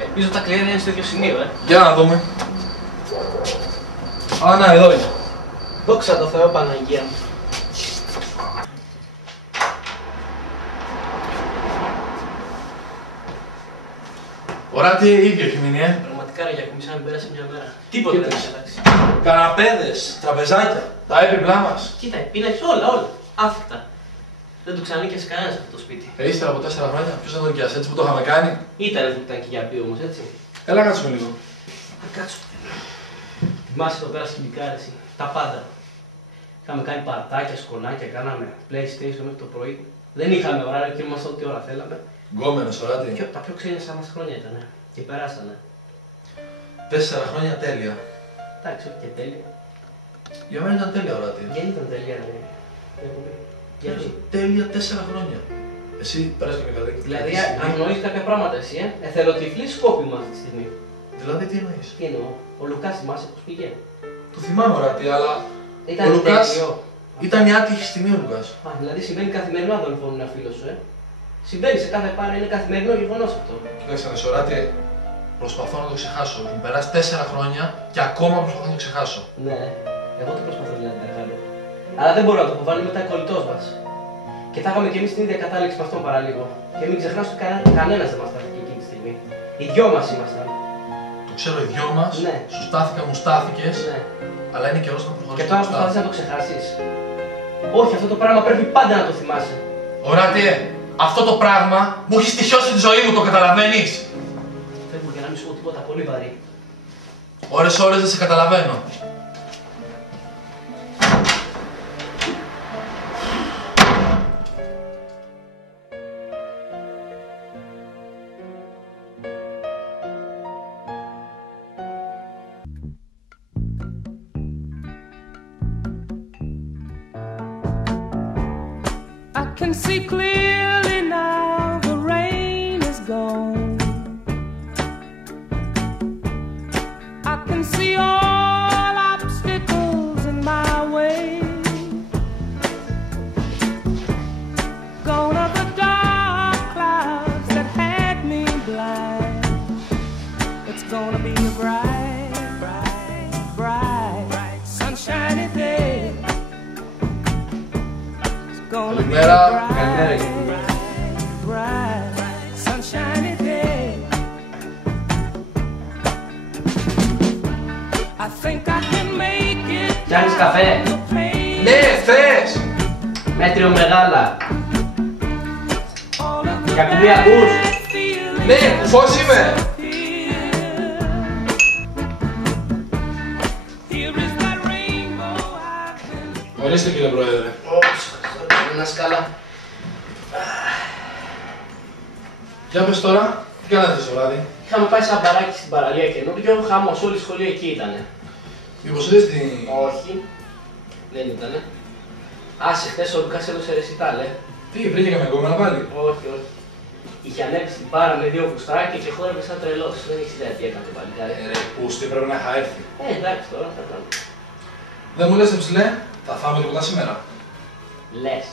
Ελπίζω τα κλειδιά είναι στο ίδιο σημείο, Για να δούμε. Α, να, εδώ είναι. Δόξα τω Θεώ, Παναγία μου. Ωραία, τι ίδιο έχει μείνει, Πραγματικά ρε Γιακουμί, σαν να μην πέρασε μια μέρα. Τίποτα δεν έχει αλλάξει. Καναπέδες, τραπεζάκια, τα έπιπλά μας. Κοίτα, πίναξε όλα. Άφικτα. Δεν του ξανανίκησε κανένα αυτό το σπίτι. Ύστερα από 4 χρόνια, ποιος θα το νοικιάσει, έτσι που το είχαμε κάνει. Ήταν που ήταν και για πει όμως, έτσι. Έλα, κάτσουμε λίγο. Κάτσουμε. Θυμάσαι εδώ πέρα στην Πικάρεση. Τα πάντα. Είχαμε κάνει παρτάκια, σκονάκια, κάναμε PlayStation μέχρι το πρωί. Δεν είχαμε ωράριο και ήμασταν ό,τι ώρα θέλαμε. Γκόμενος, οράτη. Τα πιο ξένια μας χρόνια ήταν. Και περάσανε. 4 χρόνια τέλεια. Εντάξει, όχι και τέλεια. Για μένα ήταν τέλεια, οράτη. Γιατί ήταν τέλεια, ρε. Γιατί. Τέλεια 4 χρόνια. Εσύ πέρασε και καλά. Δηλαδή, αν γνωρίζει κάποια πράγματα εσύ, εθελοτυφλή σκόπιμα αυτή τη στιγμή. Δηλαδή, τι εννοείς. Τι εννοώ. Ο Λουκάς θυμάσαι πώς πήγε. Το θυμάμαι, οράτη, αλλά. Ήταν Ο Λουκάς τέλειο. ήταν η άτυχη στιγμή ο Λουκάς. Α, δηλαδή συμβαίνει καθημερινά να δολοφονούν ένα φίλο σου, Συμβαίνει σε κάθε πάρα, είναι καθημερινό γεγονός αυτό. Κοίταξε, οράτη, προσπαθώ να το ξεχάσω. Έχουν περάσει 4 χρόνια και ακόμα προσπαθώ να το ξεχάσω. Ναι, εγώ το προσπαθώ δηλαδή να κάνω. Αλλά δεν μπορώ να το αποβάλει μετά κολλητός μας. Και θα είχαμε κι εμείς την ίδια κατάληξη με αυτόν παραλίγο. Και μην ξεχνάς ότι κανένας δεν μας στάθηκε εκείνη τη στιγμή. Οι δυο μας ήμασταν. Το ξέρω, οι δυο μας. Ναι. Σου στάθηκα, μου στάθηκες. Ναι. Αλλά είναι καιρός να προχωρήσεις. Και τώρα προσπαθείς να το ξεχάσεις. Όχι, αυτό το πράγμα πρέπει πάντα να το θυμάσαι. Οράτη, αυτό το πράγμα μου έχει στοιχειώσει τη ζωή μου, το καταλαβαίνεις. Φεύγω για να μην σου πω τίποτα πολύ βαρύ. Ώρες δεν σε καταλαβαίνω. I can see clearly now the rain is gone. I can see all obstacles in my way. Gone are the dark clouds that had me blind. It's gonna be a bright, bright, bright, sunshiny day. Καλημέρα. Πιάνεις καφέ. Ναι, θες. Μέτριο μεγάλα. Γιακουμί, ακούς. Ναι, κουφός είμαι. Ορίστε, κύριε Πρόεδρε. Ένα σκάλα. Για πες τώρα, τι κάνατε το βράδυ. Είχαμε πάει σαν μπαράκι στην παραλία καινούριο, χάμος, όλη η σχολή εκεί ήτανε. Μήπως είδες την... Όχι, δεν ήτανε. Άσε, χθες ο Λουκάς έδωσε ρεσιτάλ, Τι, βρήκε με γκόμενα πάλι. Όχι. Είχε ανέβει στην πάρα με 2 κουστάκια και χόρευε σαν τρελός. Δεν έχεις ιδέα τι έκανε το παλικάρι. Ρε, πούστη, πρέπει να είχα έρθει. Εντάξει τώρα, θα κάνω. Δεν μου λες, ψηλέ, θα φάμε τίποτα σήμερα. Λες.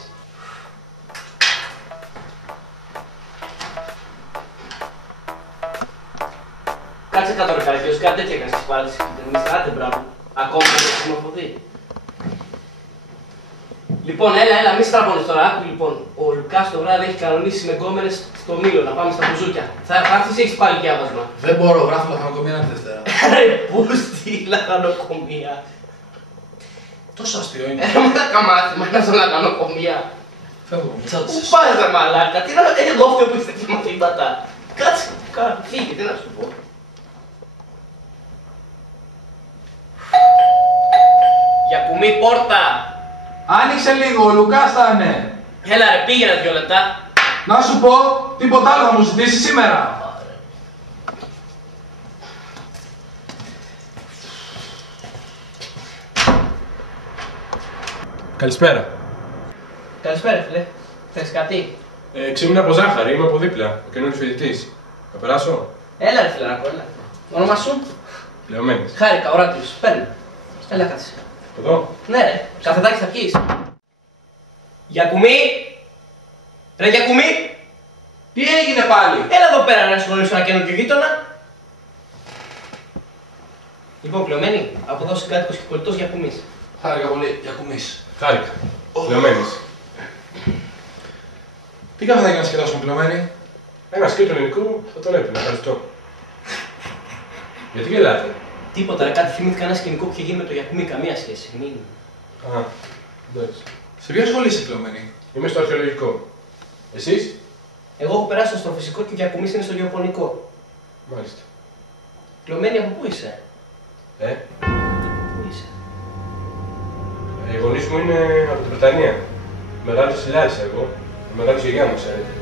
Κάτσε κάτω ρε καρδιος, κάτι τέτοια έκανες στις πάλες. Εμείς άντε μπράβο. Ακόμα δεν το συμμορφωθεί. Λοιπόν, έλα, μη στραβώνεις τώρα. Άκου λοιπόν, ο Λουκάς το βράδυ έχει κανονίσει με γκόμενες στο Μήλο να πάμε στα μπουζούκια. Θα έρθεις ή έχεις πάλι διάβασμα. Δεν μπορώ, γράφω λαχανοκομεία τη Δευτέρα. Ρε πούστη, λαχανοκομεία. Τόσο αστείο είναι. Μα τα καμάθημα, να στο λαχανοκομεία. Φεύγω. Πού πας ρε μαλάκα, τι να εγώ αυτό που είστε και μαθήματα. Κάτσε, φύγε, τι να σου πω. Γιακουμί, πόρτα! Άνοιξε λίγο, ο Λουκάς θα είναι. Έλα ρε, πήγαινε 2 λεπτά. Να σου πω, τίποτα άλλο θα μου ζητήσει σήμερα. Καλησπέρα. Καλησπέρα φίλε, θες κάτι? Ξύμινα από ζάχαρη, είμαι από δίπλα, ο καινούργιος φοιτητής. Θα περάσω? Έλα ρε φιλαράκο, έλα. Όνομα σου? Λεωμένης. Χάρηκα, Οράτιος, παίρνει. Έλα κάτσε. Εδώ. Ναι ρε, καφεδάκι θα πιείς. Γιακουμί! Ρε Γιακουμί! Τι έγινε πάλι. Έλα εδώ πέρα να σχολήσω ένα καινούργιο γείτονα. Λοιπόν, Κλεωμένη, από εδώ συγκάτοικος και πολιτός Γιακουμής. Χάρηκα πολύ, Γιακουμής. Χάρηκα. Κλεωμένης. Τι καφεδάκι να σκετάσουμε, Κλεωμένη? Ένα σκέτο ελληνικό θα τον έπαιρνα, ευχαριστώ. Γιατί γελάτε? Τίποτα, ρε, κάτι θυμήθηκα ένα σκηνικό που είχε γίνει με το Γιακουμί, καμία σχέση. Μην. Α, εντάξει. Σε ποια σχολή είσαι, Κλεωμένη? Είμαι στο αρχαιολογικό. Εσείς? Εγώ έχω περάσει στο αστροφυσικό και ο Γιακουμής είναι στο γεωπονικό. Μάλιστα. Κλεωμένη, από πού είσαι? Πού είσαι? Οι γονείς μου είναι από την Βρετανία. Μεγάλωσα στη Λάρισα εγώ. Η μεγάλη γιαγιά μου, ξέρετε.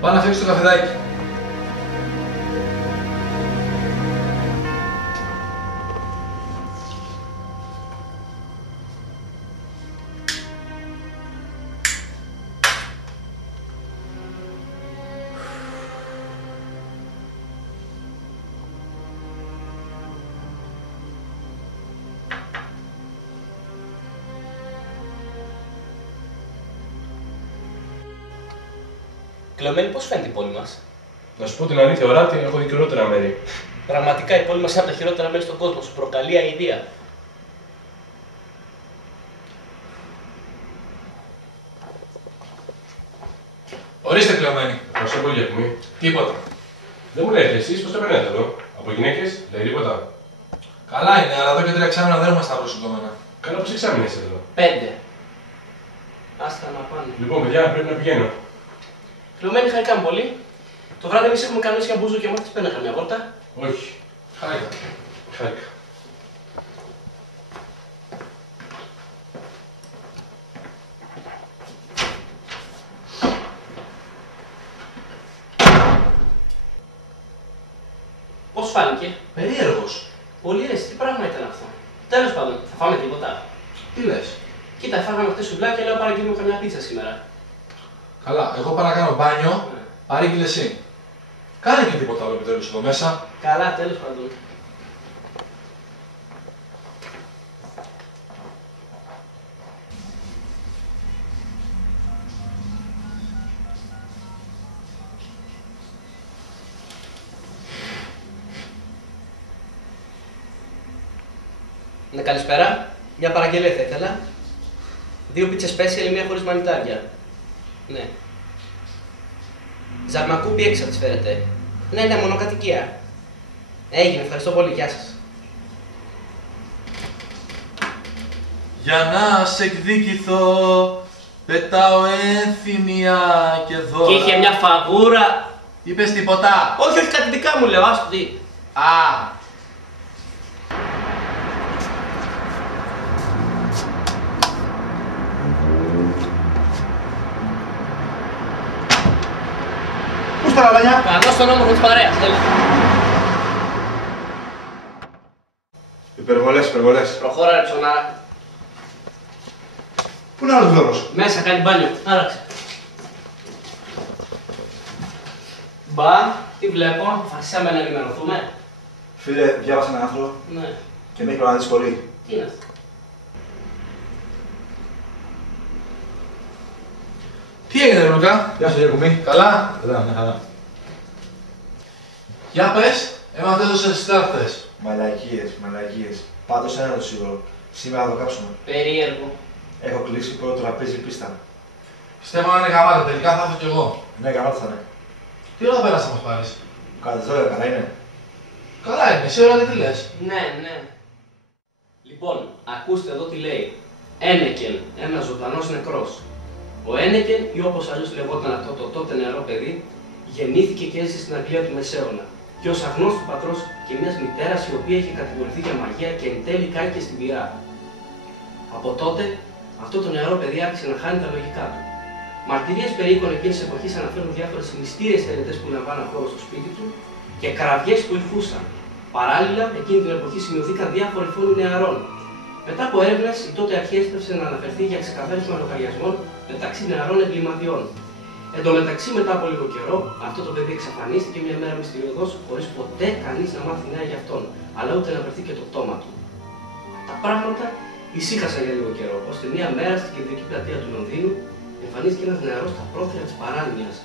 Πάω να φύγεις το καφεδάκι. Κλεωμένη, πώς φαίνεται η πόλη μας? Να σου πω την αλήθεια, οράτη, έχω δει χειρότερα μέρη. Πραγματικά η πόλη μας είναι από τα χειρότερα μέρη στον κόσμο. Σου προκαλεί αηδία. Ορίστε, Κλεωμένη. Ευχαριστώ πολύ, Γιακουμή. Τίποτα. Δεν μου λέτε εσείς πώς το περνάτε εδώ. Από γυναίκες, λέει τίποτα. Καλά είναι, αλλά εδώ και 3 εξάμηνα δεν έχουμε σταυρώσει κομμένα. Καλά, πώς εξάμεινες είστε εδώ. 5. Άστα να πάνε. Λοιπόν, παιδιά, πρέπει να πηγαίνω. Κλεωμένη, χαρήκαμε πολύ. Το βράδυ εμείς έχουμε κανονίσει για μπούζο και μάθεις πένα καμιά βόλτα. Όχι. Χάρηκα. Χάρηκα. Πώς φάνηκε? Περίεργος. Πολύ ρε, τι πράγμα ήταν αυτό. Τέλος πάντων, θα φάμε τίποτα? Τι λες? Κοίτα, φάγαμε χτες σουβλάκια, λέω παραγγείλουμε καμιά πίτσα σήμερα. Καλά, εγώ πάω να κάνω μπάνιο, παρήγγειλε εσύ. Κάνε και τίποτα άλλο επιτέλους εδώ μέσα. Καλά, τέλος πάντων. Ναι, καλησπέρα. Μια παραγγελία θα ήθελα. 2 πίτσες special, μία χωρίς μανιτάρια. Ναι. Ζαρμακούπι 6 θα τις φέρετε. Ναι, ναι, μονοκατοικία. Έγινε, ευχαριστώ πολύ, γεια σας. Για να σε εκδικηθώ, πετάω ένθυμια και δώρα. Και είχε μια φαγούρα. Είπες τίποτα? Όχι, όχι, κάτι δικά μου λέω, άστο τι. Α, Πού στα λαλάνια? Καλώς τον όμορφο της παρέας, τέλος. Υπερβολές, υπερβολές. Προχώρα ρε ψωνάρα. Πού είναι ο άλλος δρόμος? Μέσα, κάνει μπάνιο. Άραξε. Μπα, τι βλέπω, αποφασίσαμε να ενημερωθούμε. Φίλε, διάβασα ένα άνθρωπο Ναι. και με έχει προγραμματίσει πολύ. Τι είναι αυτό? τι έγινε, Λουκά? Γεια σου, Γιακουμή. Καλά. Καλά, μια χαρά. Για πες, έμαθα έδωσες στάρτες. Μαλακίες, μαλακίες. Πάντως ένα το σίγουρο. Σήμερα θα το κάψουμε. Περίεργο. Έχω κλείσει πρώτο τραπέζι πίστα. Πιστεύω να είναι γαμάτα, τελικά θα έρθω κι εγώ. Ναι, γαμάτα θα είναι. Τι ώρα πέρασε να μας πάρεις? Κάτι τώρα καλά είναι. Καλά είναι, εσύ ώρα τι λες? Ναι, ναι. Λοιπόν, ακούστε εδώ τι λέει. Ένεκεν, ένας ζωντανός νεκρός. Ο Ένεκεν, ή όπως αλλιώς λεγόταν αυτό το τότε νεαρό παιδί, γεννήθηκε και έζησε στην Αγγλία του Μεσαίωνα. Και ως αγνός του πατρός και μιας μητέρας η οποία είχε κατηγορηθεί για μαγεία και εν τέλει κάηκε στην πυρά. Από τότε, αυτό το νεαρό παιδί άρχισε να χάνει τα λογικά του. Μαρτυρίες περί οίκων εκείνης της εποχής αναφέρουν διάφορες μυστήριες τελετές που λαμβάναν χώρο στο σπίτι του και καραβιές που ηχούσαν. Παράλληλα, εκείνη την εποχή σημειωθήκαν διάφοροι φόνοι νεαρών. Μετά από έρευνες, η τότε αρχή έσπευσε να αναφερθεί για ξεκαθάρισμα λογαριασμών μεταξύ νεαρών εγκληματιών. Εν τω μεταξύ, μετά από λίγο καιρό, αυτό το παιδί εξαφανίστηκε μια μέρα μυστηριωδώς, χωρίς ποτέ κανείς να μάθει νέα για αυτόν, αλλά ούτε να βρεθεί και το πτώμα του. Τα πράγματα ησύχασαν για λίγο καιρό, ώστε μια μέρα στην κεντρική πλατεία του Λονδίνου, εμφανίστηκε ένας νεαρός στα πρόθυρα της παράνοιας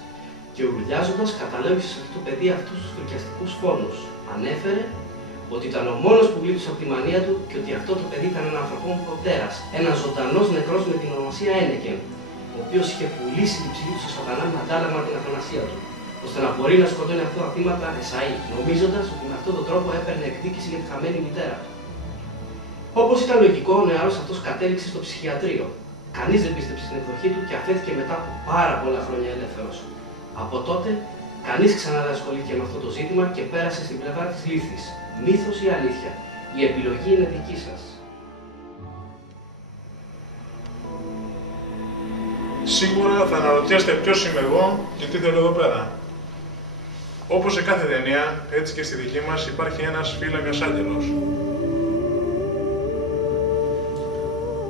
και ουρλιάζοντας καταλόγησε σε αυτό το παιδί αυτούς τους φρικιαστικούς φόνους. Ανέφερε ότι ήταν ο μόνος που γλίτωσε από τη μανία του και ότι αυτό το παιδί ήταν ένα ανθρωπόν προτέρας, ένας ζωντανός νεκρός με την ονομασία Ένεκεν, ο οποίος είχε πουλήσει την ψυχή του στο σατανά με αντάλλαγμα την αθανασία του, ώστε να μπορεί να σκοτώνει αυτά τα θύματα εσαΐ, νομίζοντας ότι με αυτόν τον τρόπο έπαιρνε εκδίκηση για τη χαμένη μητέρα του. Όπως ήταν λογικό, ο νεαρός αυτός κατέληξε στο ψυχιατρίο. Κανείς δεν πίστεψε στην εκδοχή του και αφέθηκε μετά από πάρα πολλά χρόνια ελεύθερος. Από τότε, κανείς ξανά δεν ασχολήθηκε με αυτό το ζήτημα και πέρασε στην πλευρά της λύθης. Μύθος ή αλήθεια. Η επιλογή είναι δική σας. Σίγουρα θα αναρωτιέστε ποιος είμαι εγώ και τι θέλω εδώ πέρα. Όπως σε κάθε ταινία, έτσι και στη δική μας υπάρχει ένας φύλακας άγγελος.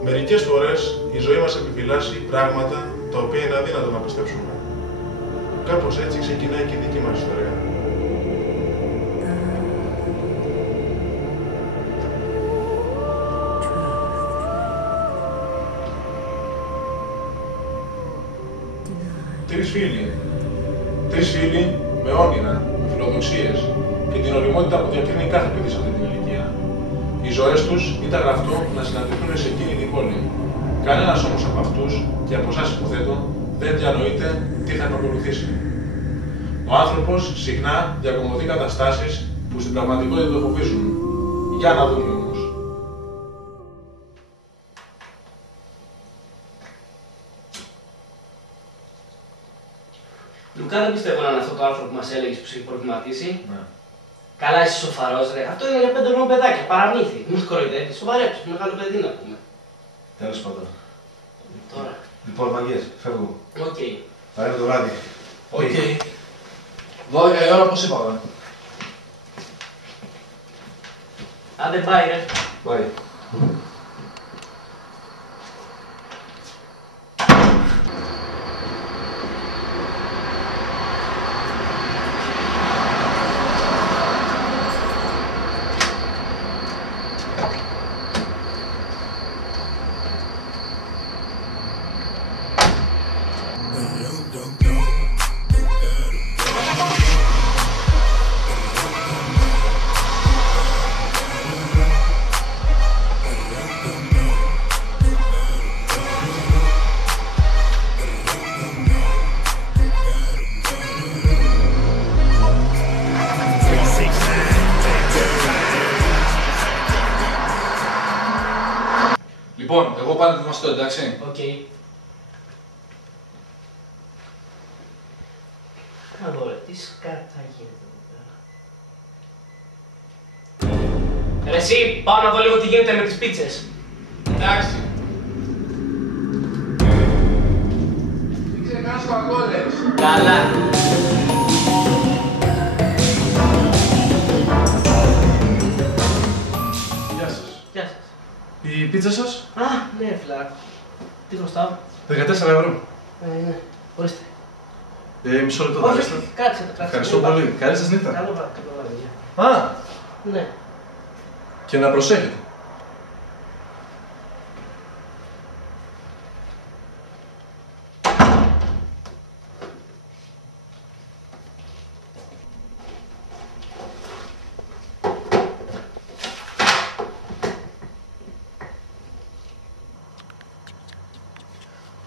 Μερικές φορές η ζωή μας επιφυλάσσει πράγματα τα οποία είναι αδύνατο να πιστέψουμε. Κάπως έτσι ξεκινάει και η δική μας ιστορία. Τρεις φίλοι με όνειρα, με φιλοδοξίες και την ωριμότητα που διακρίνει κάθε παιδί σε αυτή την ηλικία. Οι ζωές τους ήταν γραφτό να συναντηθούν σε εκείνη την πόλη. Κανένας όμως από αυτούς, και από εσάς υποθέτω, δεν διανοείται τι θα ακολουθήσει. Ο άνθρωπος συχνά διακομωδεί καταστάσεις που στην πραγματικότητα το φοβίζουν. Για να δούμε όμως. Λουκά, δεν πιστεύω να είναι αυτό το άνθρωπο που μας έλεγες που σε έχει προβληματίσει. Ναι. Καλά, είσαι σοφαρός, ρε. Αυτό είναι για 5 χρονών παιδάκια. Παραμύθι. Μην μας κοροϊδεύεις. Σοβαρέψου. Μεγάλο παιδί να πούμε. Τέλος πάντων. Τώρα. Λοιπόν, μαγιές, φεύγω. Οκ. Θα έρθει το βράδυ. Οκ. 12 η ώρα πώς είπαμε. Άντε, πάει, ρε. Bye. Λοιπόν, εγώ πάνε ετοιμαστώ, εντάξει. Οκ. Καλό, ρε. Τι σκάτα γίνεται εδώ πέρα. Ρε εσύ, πάω να δω λίγο τι γίνεται με τις πίτσες. Εντάξει. Μην ξεχάσεις κοκακόλες. Καλά. Γεια σας. Γεια σας. Η πίτσα σας? Α, ναι, φλά. Τι χρωστάω. 14 ευρώ. Ναι, ορίστε. Μισό λεπτό θα Όχι, έρθετε. κάτσε. Ευχαριστώ πολύ. Καλή σας νύχτα. Καλό βράδυ, γεια. Α, Ναι. και να προσέχετε.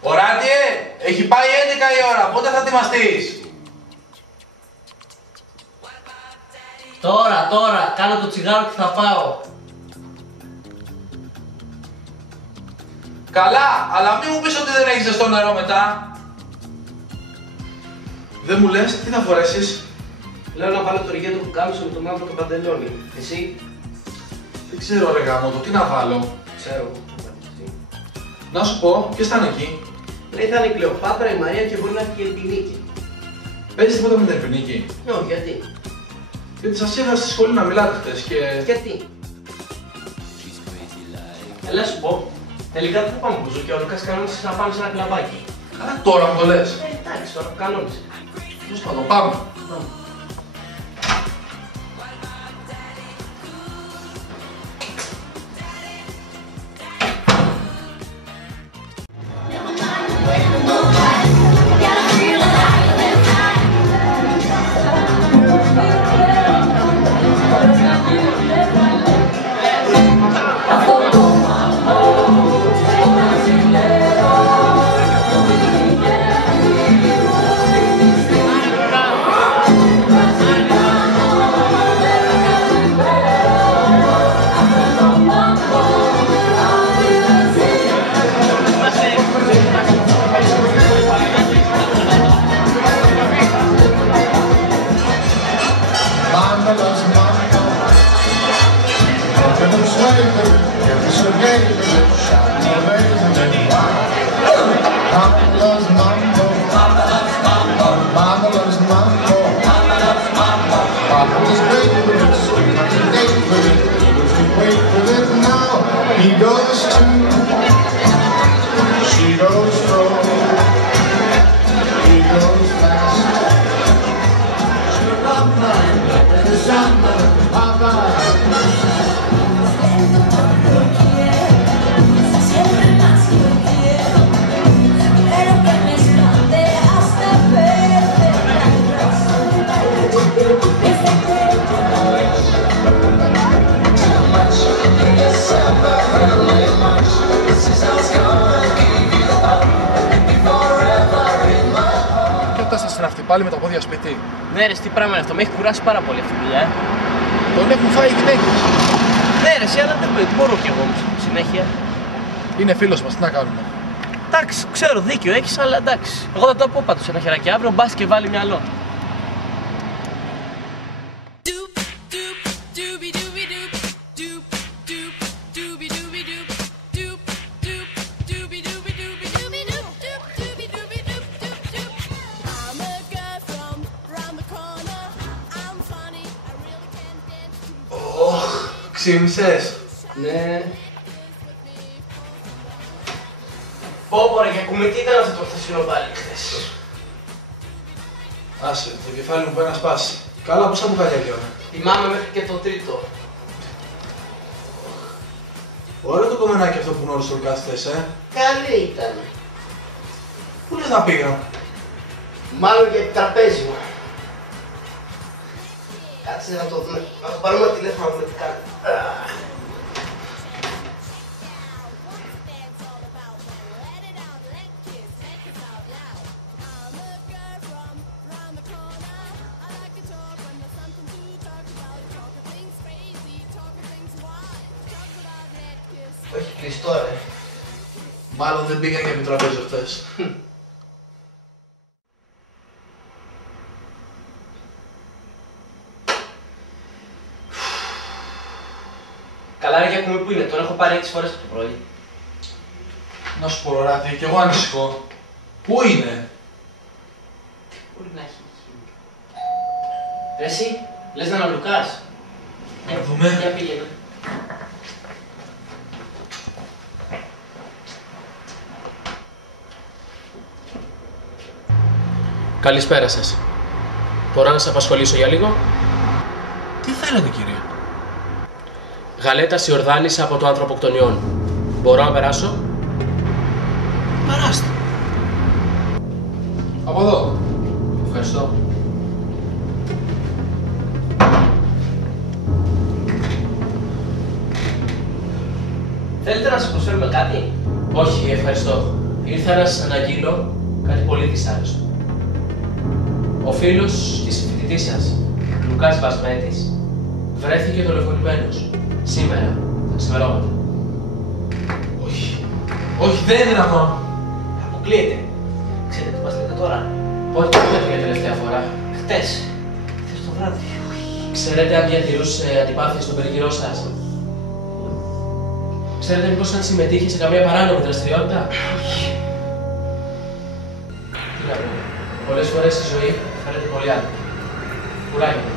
Ωράτιε, έχει πάει 11 η ώρα, πότε θα ετοιμαστείς? Τώρα, κάνω το τσιγάρο και θα πάω. Καλά, αλλά μην μου πεις ότι δεν έχεις ζεστό νερό μετά. Δεν μου λες, τι θα φορέσεις? Λέω να βάλω το ριγέτο που κάμισο με το μαύρο το παντελόνι. Εσύ? Δεν ξέρω ρε γάμο, το τι να βάλω. Ξέρω. Να σου πω, ποιες θα είναι εκεί? Λέει θα είναι η Κλεοπάτρα, η Μαρία και μπορεί να έχει και η Νίκη. Παίζεις τίποτα με την Ερπινίκη? Όχι, γιατί. Γιατί σας είδα στη σχολή να μιλάτε χτες και... Γιατί. Έλα σου πω, τελικά δεν θα πάμε μπουζού και ο Λουκάς κανόνισε να πάμε σε ένα κλαμπάκι. Καλά τώρα μου το λες. Εντάξει, τώρα κανόνισε. Πώς θα το πάμε. No He goes to, she goes slow, he goes fast. She'll love night in the summer of Και όταν στην αυτή πάλι με τα πόδια σπίτι. Ναι, ρε, τι πράγμα είναι αυτό, με έχει κουράσει πάρα πολύ αυτή η δουλειά. Τον έχουν φάει οι γυναίκες. Ναι, ρε, εσύ, αλλά δεν μπορώ κι εγώ συνέχεια. Είναι φίλος μας, τι να κάνουμε. Εντάξει, ξέρω, δίκιο έχεις, αλλά εντάξει. Εγώ θα το πω πάντως ένα χεράκι αύριο, μπας και βάλει μυαλό. Ξύμισες. Ναι. Πω ρε, για κουμί, τι ήταν αυτό το χθεσινό πάλι χθες. Άσε, το κεφάλι μου πάει να σπάσει. Καλά, πόσα μπουκάλια λιώνε. Θυμάμαι μέχρι και το τρίτο. Ωραίο το κομμενάκι αυτό που γνώρισε το κάθετες, Καλή ήταν. Πού λες να πήγα. Μάλλον για τραπέζι μου. Κάτσε να το δούμε. Να το πάρουμε τηλέφωνο να δούμε τι κάνει. Όχι κλειστό ρε. Μάλλον δεν πήγαινε για τραπέζι χθες. Καλά ρε, για κουμί, που είναι, τον έχω πάρει 6 φορές από το πρωί. Να σου πω, Ράτη, κι εγώ ανησυχώ. Πού είναι. Μπορεί να έχει γίνει. Ρε εσύ, λες να αναλουκάς. Να δούμε. Για πήγαινε. Καλησπέρα σας. Μπορώ να σας απασχολήσω για λίγο. Τι θέλετε, κύριε. Γαλέτας Ιορδάνης από το Ανθρωποκτονιών. Μπορώ να περάσω. Παράστε. Από εδώ. Ευχαριστώ. Θέλετε να σας προσφέρουμε κάτι. Όχι, ευχαριστώ. Ήρθα να σας αναγγείλω κάτι πολύ δυσάρεστο. Ο φίλος της φοιτητής σας, Λουκάς Βασμέτης, βρέθηκε δολοφονημένος. Σήμερα, τα ξημερώματα. Όχι. Όχι, δεν είναι δυνατόν. Αποκλείεται. Ξέρετε τι μας λέτε τώρα. Πότε το είπατε για τελευταία φορά. Χτες. Χτες το βράδυ. Ξέρετε αν διατηρούσε αντιπάθεια στον περιγυρό σας. Ξέρετε μήπως αν συμμετείχε σε καμία παράνομη δραστηριότητα. Τι να πω. Πολλές φορές η ζωή φαίνεται πολύ άδικη. Κουράγιο.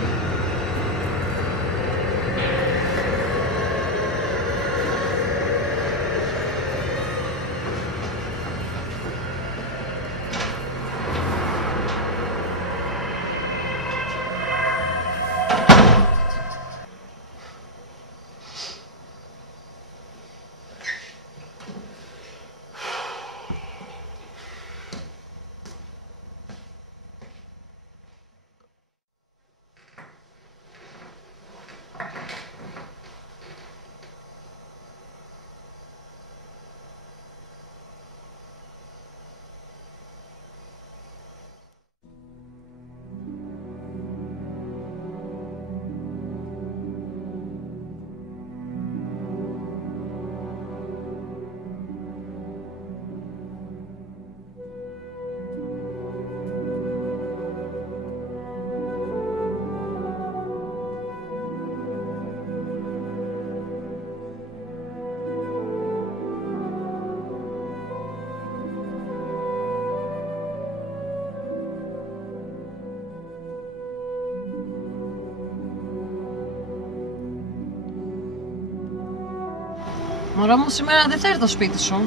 Μωρό μου, σήμερα δεν θα έρθω σπίτι σου.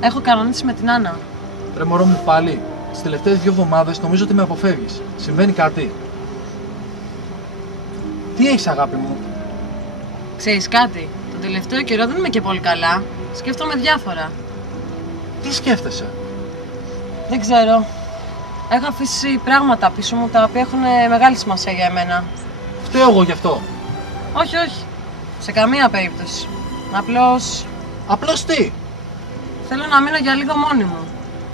Έχω κανονίσει με την Άννα. Ρε μωρό μου πάλι, τις τελευταίες 2 εβδομάδες νομίζω ότι με αποφεύγεις. Συμβαίνει κάτι. Τι έχεις αγάπη μου? Ξέρεις κάτι, τον τελευταίο καιρό δεν είμαι και πολύ καλά. Σκέφτομαι διάφορα. Τι σκέφτεσαι? Δεν ξέρω. Έχω αφήσει πράγματα πίσω μου τα οποία έχουν μεγάλη σημασία για εμένα. Φταίω εγώ γι' αυτό? Όχι, όχι. Σε καμία περίπτωση. Απλώς... Απλώς τι? Θέλω να μείνω για λίγο μόνη μου.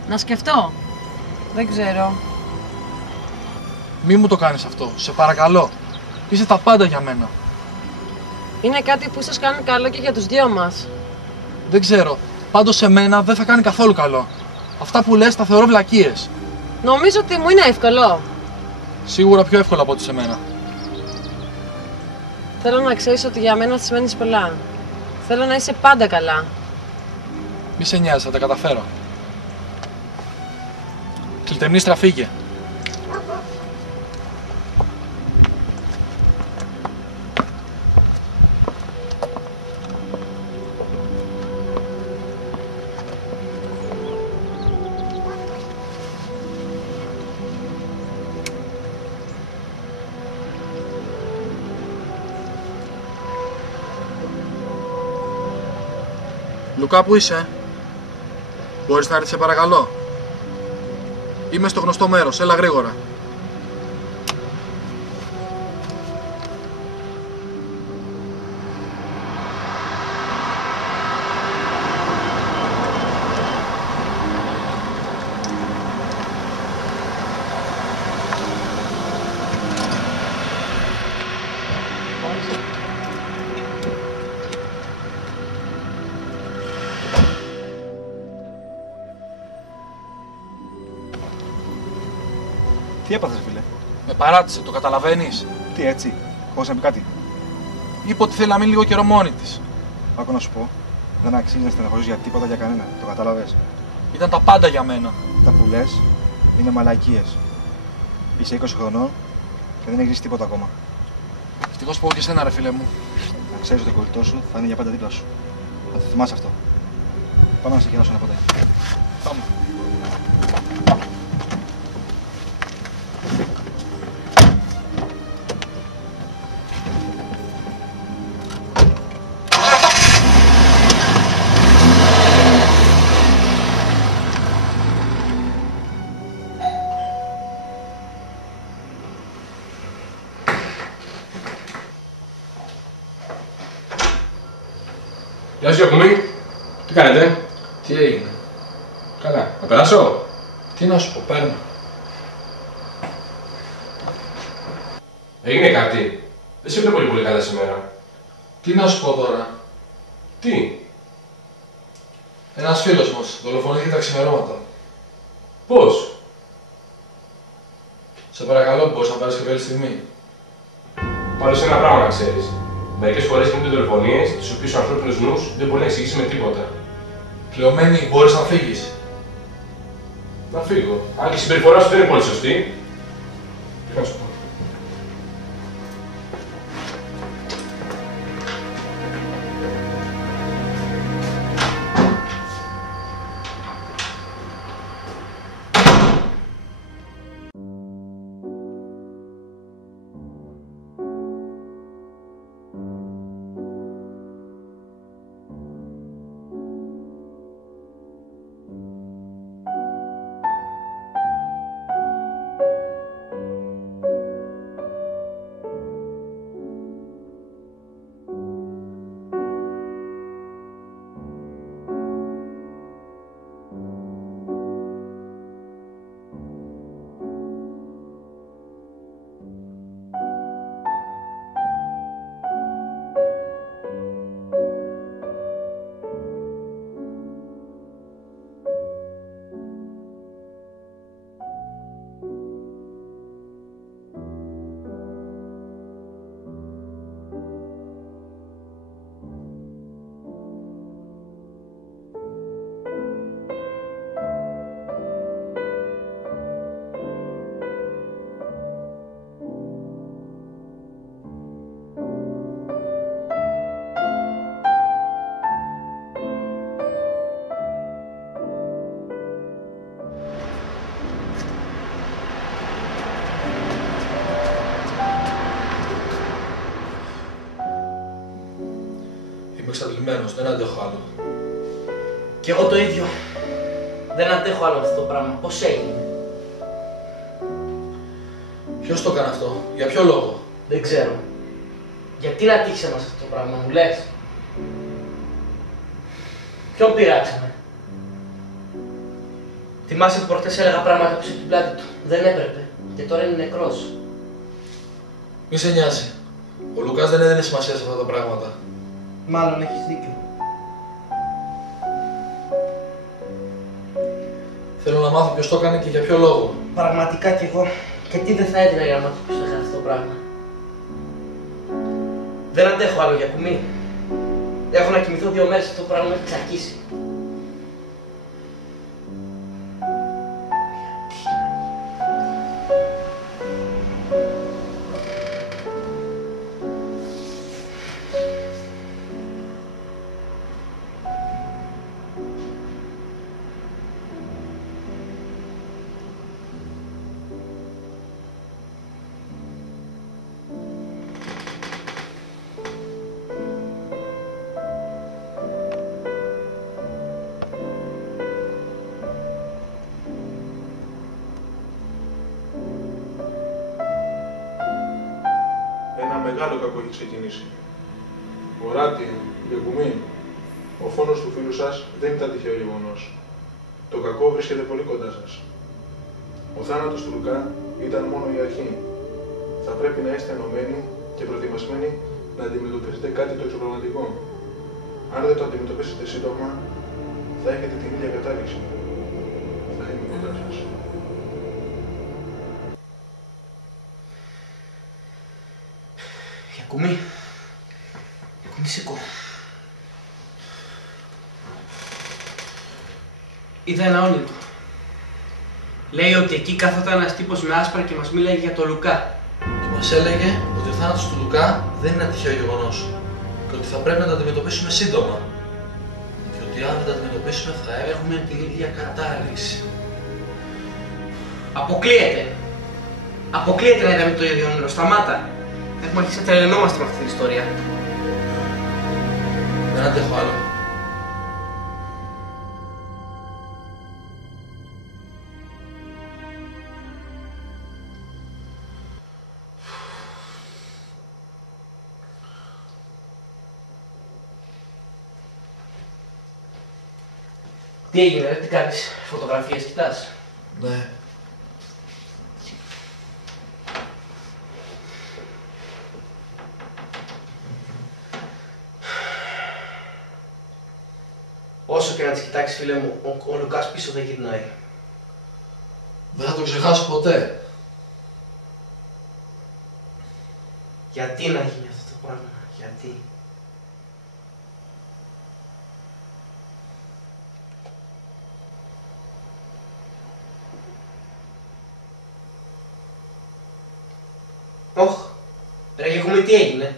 Να σκεφτώ. Δεν ξέρω. Μη μου το κάνεις αυτό, σε παρακαλώ. Είσαι τα πάντα για μένα. Είναι κάτι που ίσως κάνει καλό και για τους δυο μας. Δεν ξέρω. Πάντως σε μένα δεν θα κάνει καθόλου καλό. Αυτά που λες τα θεωρώ βλακίες. Νομίζω ότι μου είναι εύκολο. Σίγουρα πιο εύκολο από ό,τι σε μένα. Θέλω να ξέρεις ότι για μένα σημαίνεις πολλά. Θέλω να είσαι πάντα καλά. Μη σε νοιάζει, θα τα καταφέρω. Κλητεμνίστρα, φύγε. Λουκά, πού είσαι? Μπορείς να έρθεις σε παρακαλώ? Είμαι στο γνωστό μέρος, έλα γρήγορα. Τι έπαθες, φίλε? Με παράτησε, το καταλαβαίνεις? Τι έτσι, πώς να πει κάτι? Είπε ότι θέλει να μείνει λίγο καιρό μόνη της. Άκου να σου πω, δεν αξίζει να στεναχωρείς για τίποτα για κανένα. Το κατάλαβες? Ήταν τα πάντα για μένα. Τα που λες είναι μαλακίες. Είσαι 20 χρονών και δεν έχεις ζήσει τίποτα ακόμα. Ευτυχώς πω και εσένα, ρε φίλε μου. Να ξέρεις ότι ο κολλητός σου θα είναι για πάντα δίπλα σου. Θα το θυμάσαι αυτό. Πάμε να σε κεράσω ένα ποτέ. Πάμε. Γεια σου Γιακουμί, τι κάνετε? Τι έγινε? Καλά, να περάσω? Τι να σου πω, παίρνω. Έγινε κάτι? Δεν σε βλέπω πολύ καλά σήμερα. Τι να σου πω τώρα? Τι? Ένας φίλος μας δολοφονήθηκε τα ξημερώματα. Πώς? Σε παρακαλώ, μπορείς να πάρεις και άλλη στιγμή? Πάντως ένα πράγμα να ξέρεις. Μερικές φορές γίνονται δολοφονίες, τις οποίες ο ανθρώπινος νους δεν μπορεί να εξηγήσει με τίποτα. Πλεωμένη, μπορείς να φύγεις? Να φύγω. Αν και η συμπεριφορά σου δεν είναι πολύ σωστή. Τι να σου πω. Είμαι εξαντλημένος, δεν αντέχω άλλο. Κι εγώ το ίδιο. Δεν αντέχω άλλο αυτό το πράγμα. Πώς έγινε? Ποιος το έκανε αυτό, για ποιο λόγο? Δεν ξέρω. Γιατί να τύχει σε μας αυτό το πράγμα, μου λες? Ποιον πειράξαμε? Θυμάσαι που προχτές έλεγα πράγματα πίσω από την πλάτη του. Δεν έπρεπε. Και τώρα είναι νεκρός. Μη σε νοιάζει. Ο Λουκάς δεν έδινε σημασία σε αυτά τα πράγματα. Μάλλον έχεις δίκιο. Θέλω να μάθω ποιος το έκανε και για ποιο λόγο. Πραγματικά κι εγώ. Και τι δεν θα έδινα για να μάθω ποιος έκανε αυτό το πράγμα. Δεν αντέχω άλλο για κουμί. Έχω να κοιμηθώ 2 μέρες, αυτό το πράγμα με έχει τσακίσει. Μεγάλο κακό έχει ξεκινήσει. Οράτη, Λεκουμή, ο φόνος του φίλου σας δεν ήταν τυχαίο γεγονός. Το κακό βρίσκεται πολύ κοντά σας. Ο θάνατος του Λουκά ήταν μόνο η αρχή. Θα πρέπει να είστε ενωμένοι και προετοιμασμένοι να αντιμετωπίσετε κάτι το εξωπραγματικό. Αν δεν το αντιμετωπίσετε σύντομα, θα έχετε την ίδια κατάληξη. Θα είμαι κοντά σας. Κουμί. Κουμί, σηκώ. Είδα ένα όνειρο. Λέει ότι εκεί κάθονταν ένας τύπος με άσπρα και μας μίλαγε για το Λουκά. Και μας έλεγε ότι ο θάνατος του Λουκά δεν είναι ένα τυχαίο γεγονός και ότι θα πρέπει να τα αντιμετωπίσουμε σύντομα. Και ότι αν δεν τα αντιμετωπίσουμε θα έχουμε την ίδια κατάληξη. Αποκλείεται. Αποκλείεται να είδαμε το ίδιο όνειρο. Σταμάτα. Έχουμε αρχίσει να τρελαινόμαστε με αυτή την ιστορία. Δεν αντέχω άλλο. Τι έγινε, ρε, τι κάνεις, φωτογραφίες κοιτάς? Ναι. Όσο και να τις κοιτάξεις, φίλε μου, ο Λουκάς πίσω δεν γυρνάει. Δεν θα το ξεχάσω ποτέ. Γιατί να γίνει αυτό το πράγμα, γιατί? Όχ, ρε Γεκουμή, τι έγινε?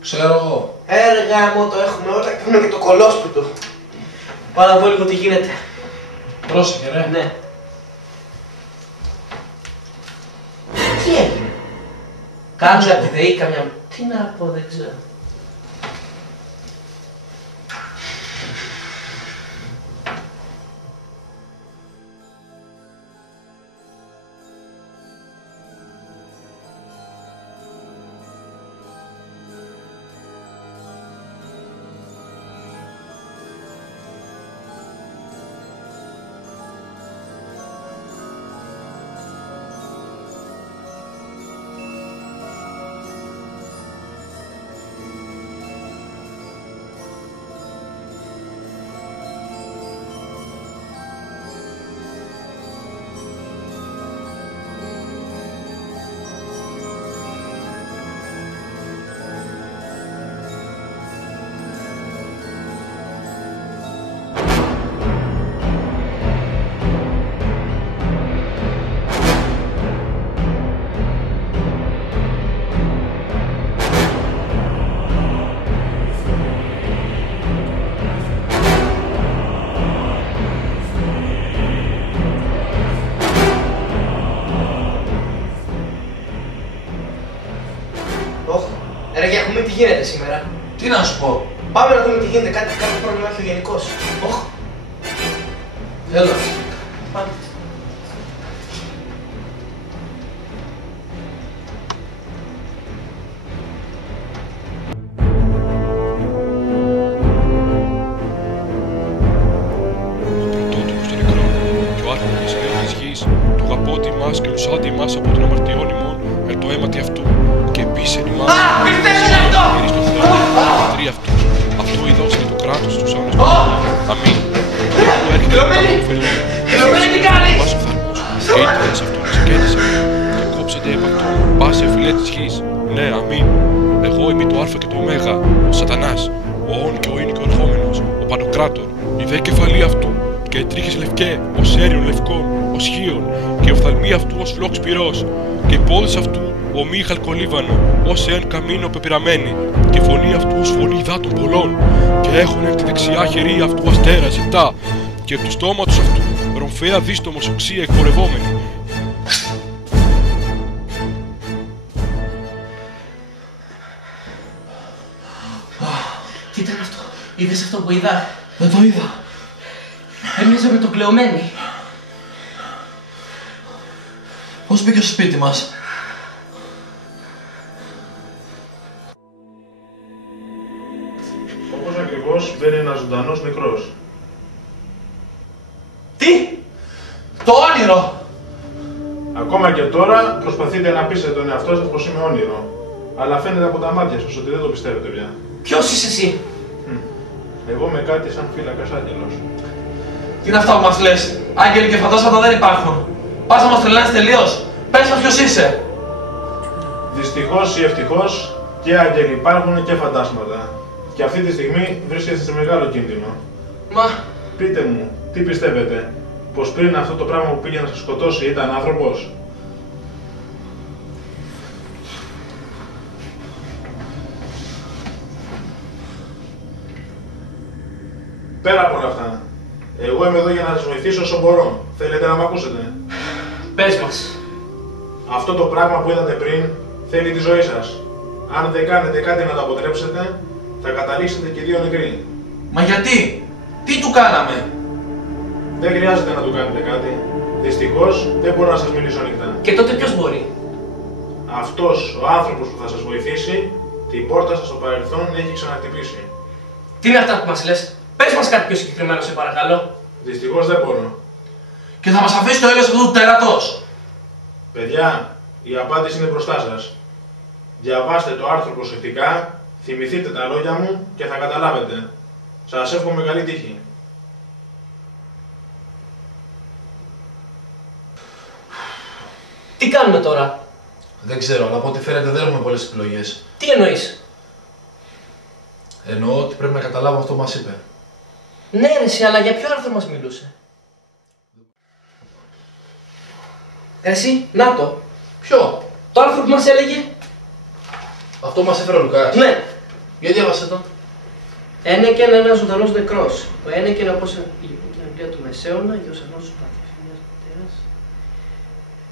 Ξέρω εγώ. Έργα μου, το έχουμε όλα και έχουμε και το κολόσπιτο. Πάω να δω λίγο τι γίνεται. Πρόσεχε, ρε. Ναι. Τι έγινε? Κάτσε από τη ΔΕΗ καμιά... Τι να πω, δεν ξέρω. Ρε Γιακουμή, τι γίνεται σήμερα? Τι Τι να σου πω. Πάμε να δούμε τι γίνεται, κάποιο πρόβλημα έχει ο γενικός. Οχ. Έλα. Πάμε. Του γαπότη μας και λουσάτη μας από τον αμαρτιών ημών με το αίματι αυτού και επίσης εν ημάς γυρίσει το Θεό και τρία αυτούς. Αυτό ειδώσε το κράτος στους άνους. Αμήν. Αυτό έρχεται το ωφελή. Πας ο θαρμός και ήττες αυτού ξεκέντησαν και κόψετε επ' αυτόν πάση αφιλέ της γης. Ναι, αμήν. Εγώ είμαι το Α και το Ω, ο Σατανάς, ο όν και ο ίν και ο ερχόμενος, ο Παντοκράτορ, η δε κεφαλή αυτού και οι τρίχες λευκέ ως αέριον λευκών, ως χίων, και οι οφθαλμοί αυτού ως φλόξ πυρός, και οι πόδες αυτού ομοίοι χαλκολίβανο, ως εάν καμίνο πεπειραμένη, και η φωνή αυτού ως φωνή υδάτων πολλών, και έχουν εκ τη δεξιά χερή αυτού αστέρα ζητά, και εκ του στόματος αυτού ρομφαία δίστομος οξία εκπορευόμενη. Τι ήταν αυτό, είδες αυτό που είδα? Δεν το είδα. Έμοιαζε με τον κλεωμένη. Πώς μπήκε στο σπίτι μας? Όπως ακριβώς μπαίνει ένας ζωντανός νεκρός. Τι? Το όνειρο! Ακόμα και τώρα προσπαθείτε να πείσετε τον εαυτό σας πως είμαι όνειρο. Αλλά φαίνεται από τα μάτια σας ότι δεν το πιστεύετε πια. Ποιος είσαι εσύ? Εγώ με κάτι σαν φύλακας άγγελος. Τι είναι αυτά που μας λες? Άγγελοι και φαντάσματα δεν υπάρχουν. Πας να μας τρελάνεις τελείως. Πες μας ποιος είσαι. Δυστυχώς ή ευτυχώς και άγγελοι υπάρχουν και φαντάσματα. Και αυτή τη στιγμή βρίσκεστε σε μεγάλο κίνδυνο. Μα... Πείτε μου, τι πιστεύετε? Πως πριν αυτό το πράγμα που πήγε να σας σκοτώσει ήταν άνθρωπος? Πέρα από όλα αυτά, εγώ είμαι εδώ για να σας βοηθήσω όσο μπορώ. Θέλετε να με ακούσετε? Πες μας. Αυτό το πράγμα που είδατε πριν θέλει τη ζωή σας. Αν δεν κάνετε κάτι να το αποτρέψετε, θα καταλήξετε και δύο νεκροί. Μα γιατί? Τι του κάναμε? Δεν χρειάζεται να του κάνετε κάτι. Δυστυχώς δεν μπορώ να σας μιλήσω ανοιχτά. Και τότε ποιος μπορεί? Αυτός ο άνθρωπος που θα σας βοηθήσει, την πόρτα σας στο παρελθόν έχει ξαναχτυπήσει. Τι είναι αυτά που μας λες? Πες μας κάτι πιο συγκεκριμένο, σε παρακαλώ. Δυστυχώς δεν μπορώ. Και θα μας αφήσει το έλεος αυτού του τέρατος. Παιδιά, η απάντηση είναι μπροστά σας. Διαβάστε το άρθρο προσεκτικά, θυμηθείτε τα λόγια μου και θα καταλάβετε. Σας εύχομαι καλή τύχη. Τι κάνουμε τώρα? Δεν ξέρω, αλλά από ό,τι φαίνεται δεν έχουμε πολλές επιλογές. Τι εννοείς? Εννοώ ότι πρέπει να καταλάβουμε αυτό που μας είπε. Ναι ρε εσύ, αλλά για ποιο άρθρο μας μιλούσε? Εσύ, να το. Ποιο? Το άρθρο που μας έλεγε. Αυτό που μας έφερε ο Λουκάς. Ναι. Για διάβασε το. Ένεκεν ένας ζωντανός νεκρός. Ο Ένεκεν, όπως η Αγγλία του Μεσαίωνα, γιος ενός πατέρας μιας πατέρας,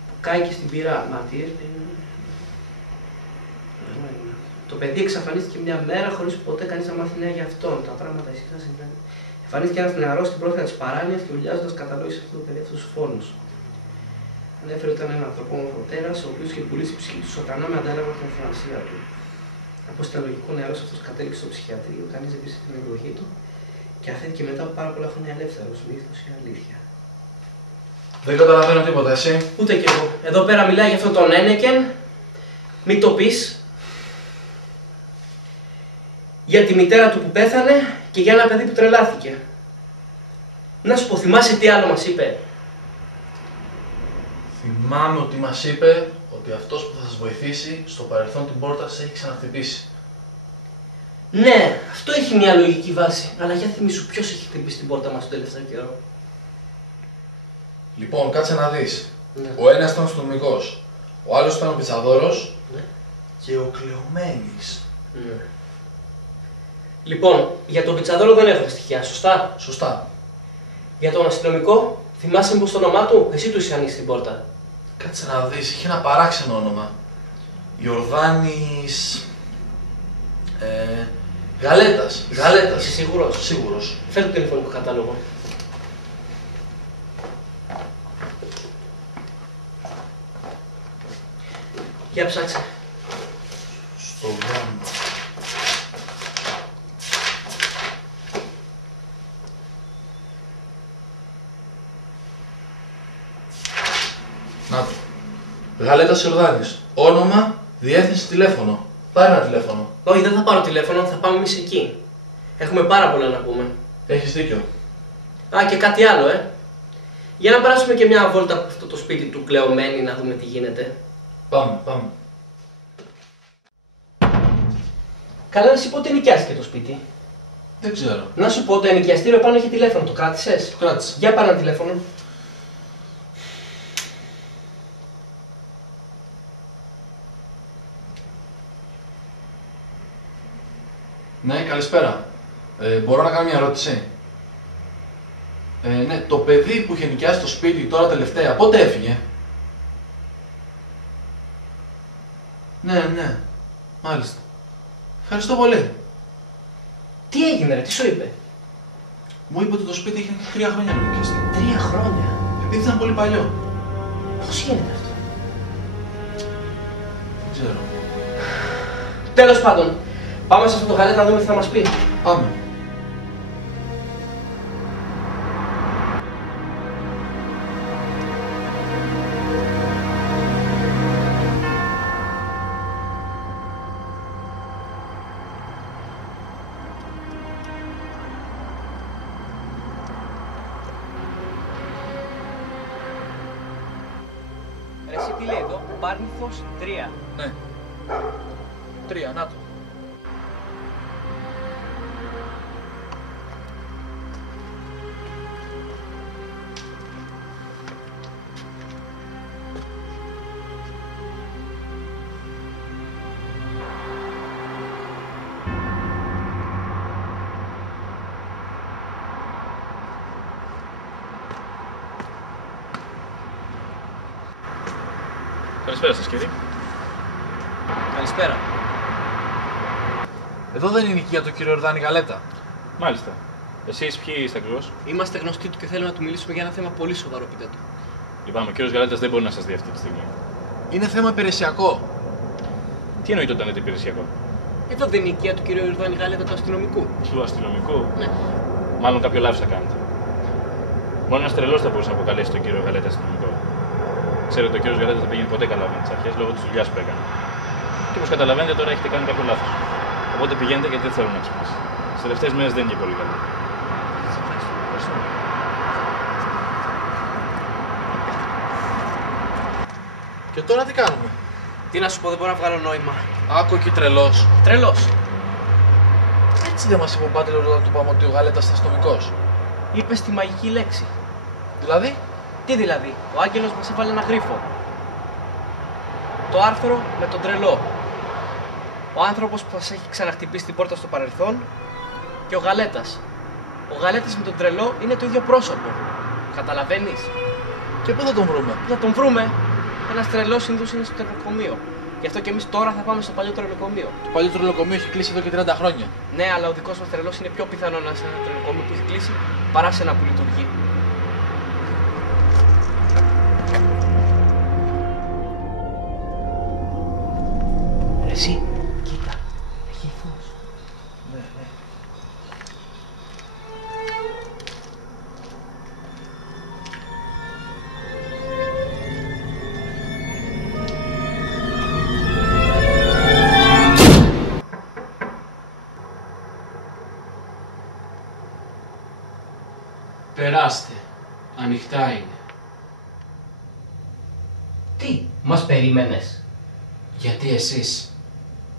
που κάηκε στην πύρα μάρτυρ. Το παιδί εξαφανίστηκε μια μέρα χωρίς ποτέ κανείς να μάθει νέα για αυτόν. Τα πράγματα ισχύσαν συμβαίνουν. Εμφανίστηκε ένας νεαρός στην πρόθυρα της παράνοιας και ουλιάζοντας καταλόγησε αυτό το παιδί αυτούς τους φόνους. Ανέφερε ότι ήταν ένα ανθρωπόμορφο τέρας, ο οποίος είχε πουλήσει ψυχή του σατανά με αντάλλαγμα την ευθανασία του. Όπως ήταν λογικό, ο νεαρός αυτός κατέληξε στο ψυχιατρίο, κανείς δεν πίστευε την εκδοχή του και αφέθηκε μετά από πάρα πολλά χρόνια ελεύθερος, μύθος ή αλήθεια. Δεν καταλαβαίνω τίποτα, εσύ. Ούτε κι εγώ. Εδώ πέρα μιλάει για αυτόν τον Ένεκεν. Μην το πεις. Για τη μητέρα του που πέθανε και για ένα παιδί που τρελάθηκε. Να σου πω, θυμάσαι τι άλλο μας είπε? Θυμάμαι ότι μας είπε ότι αυτός που θα σας βοηθήσει στο παρελθόν την πόρτα σας έχει ξαναχτυπήσει. Ναι, αυτό έχει μια λογική βάση. Αλλά για θυμίσου, ποιος έχει χτυπήσει την πόρτα μας το τελευταίο καιρό? Λοιπόν, κάτσε να δεις. Ναι. Ο ένας ήταν αστυνομικός, ο άλλος ήταν ο πιτσαδόρος, Ναι. και ο κλεωμένης. Ναι. Λοιπόν, για τον πιτσαδόρο δεν έχω στοιχεία, σωστά? Σωστά. Για τον αστυνομικό, θυμάσαι μήπως το όνομά του? Εσύ του είσαι ανοίξει την πόρτα. Κάτσε να δεις, είχε ένα παράξενο όνομα. Ιορδάνης... Γαλέτας. Είσαι σίγουρος? Σίγουρος. Φέρ' το τηλεφωνικό κατάλογο. Για ψάξε. Στο γάμο. Να το. Γαλέτας Ιορδάνης. Όνομα, διεύθυνση, τηλέφωνο. Πάρε ένα τηλέφωνο. Όχι, δεν θα πάρω τηλέφωνο, θα πάμε εμείς εκεί. Έχουμε πάρα πολλά να πούμε. Έχεις δίκιο. Α, και κάτι άλλο, Για να περάσουμε και μια βόλτα από αυτό το σπίτι του Κλεωμένη να δούμε τι γίνεται. Πάμε. Καλά, να σου πω ότι νοικιάστηκε το σπίτι. Δεν ξέρω. Να σου πω, το ενοικιαστήριο πάνω έχει τηλέφωνο, το κράτησες? Το κράτησα. Για πάρε ένα τηλέφωνο. Ναι, καλησπέρα. Μπορώ να κάνω μια ερώτηση? Ναι, το παιδί που είχε νοικιάσει το σπίτι τώρα τελευταία, πότε έφυγε? Ναι, μάλιστα. Ευχαριστώ πολύ. Τι έγινε, ρε, τι σου είπε? Μου είπε ότι το σπίτι είχε 3 χρόνια να νοικιαστεί. 3 χρόνια? Επειδή ήταν πολύ παλιό. Πώς γίνεται αυτό? Δεν ξέρω. Τέλος πάντων, πάμε σε αυτό το γαλέτα να δούμε τι θα μας πει. Πάμε. Εσύ τι λέει εδώ, Πάρνηθος 3. Ναι. 3, να το. Καλησπέρα σας, κύριε. Καλησπέρα. Εδώ δεν είναι η οικία του κύριου Ιορδάνη Γαλέτα? Μάλιστα. Εσείς ποιοι είστε ακριβώς? Είμαστε γνωστοί του και θέλουμε να του μιλήσουμε για ένα θέμα πολύ σοβαρό, πείτε του. Λυπάμαι, ο κύριος Γαλέτας δεν μπορεί να σας δει αυτή τη στιγμή. Είναι θέμα υπηρεσιακό. Τι εννοείται όταν λέτε υπηρεσιακό? Εδώ δεν είναι η οικία του κύριου Ιορδάνη Γαλέτα του αστυνομικού. Του αστυνομικού? Ναι. Μάλλον κάποιο λάθος θα κάνετε. Μόνο ένας τρελός θα μπορούσε να αποκαλέσει τον κύριο Γαλέτα αστυνομικό. Ξέρετε, ο κύριος Γαλέτας δεν πήγαινε ποτέ καλά με τις αρχές λόγω της δουλειάς που έκανε. Και όπως καταλαβαίνετε, τώρα έχετε κάνει κάποιο λάθος. Οπότε πηγαίνετε γιατί δεν θέλω να ξυπνήσει. Τις τελευταίες μέρες δεν είναι και πολύ καλά. Και τώρα τι κάνουμε? Τι να σου πω, δεν μπορώ να βγάλω νόημα. Άκου εκεί τρελός. Τρελός. Έτσι δεν μας είπε ο Μπάτλερ όταν του είπαμε ότι ο Γαλέτας ήταν αστυνομικός? Είπες τη μαγική λέξη. Δηλαδή? Τι δηλαδή, ο άγγελος μας έβαλε ένα γρίφο. Το άρθρο με τον τρελό. Ο άνθρωπος που μας έχει ξαναχτυπήσει την πόρτα στο παρελθόν και ο Γαλέτας. Ο Γαλέτας με τον τρελό είναι το ίδιο πρόσωπο. Καταλαβαίνεις? Και πού θα τον βρούμε? Πού θα τον βρούμε? Ένας τρελός Ινδούς είναι στο τρελοκομείο. Γι' αυτό και εμείς τώρα θα πάμε στο παλιό τρελοκομείο. Το παλιό τρελοκομείο έχει κλείσει εδώ και 30 χρόνια. Ναι, αλλά ο δικός μας τρελός είναι πιο πιθανό να είναι σε ένα τρελοκομείο που έχει κλείσει παρά σε ένα που λειτουργεί. Εσύ, κοίτα, έχει φως. Ναι. Περάστε. Ανοιχτά είναι. Τι, μας περίμενες? Γιατί εσείς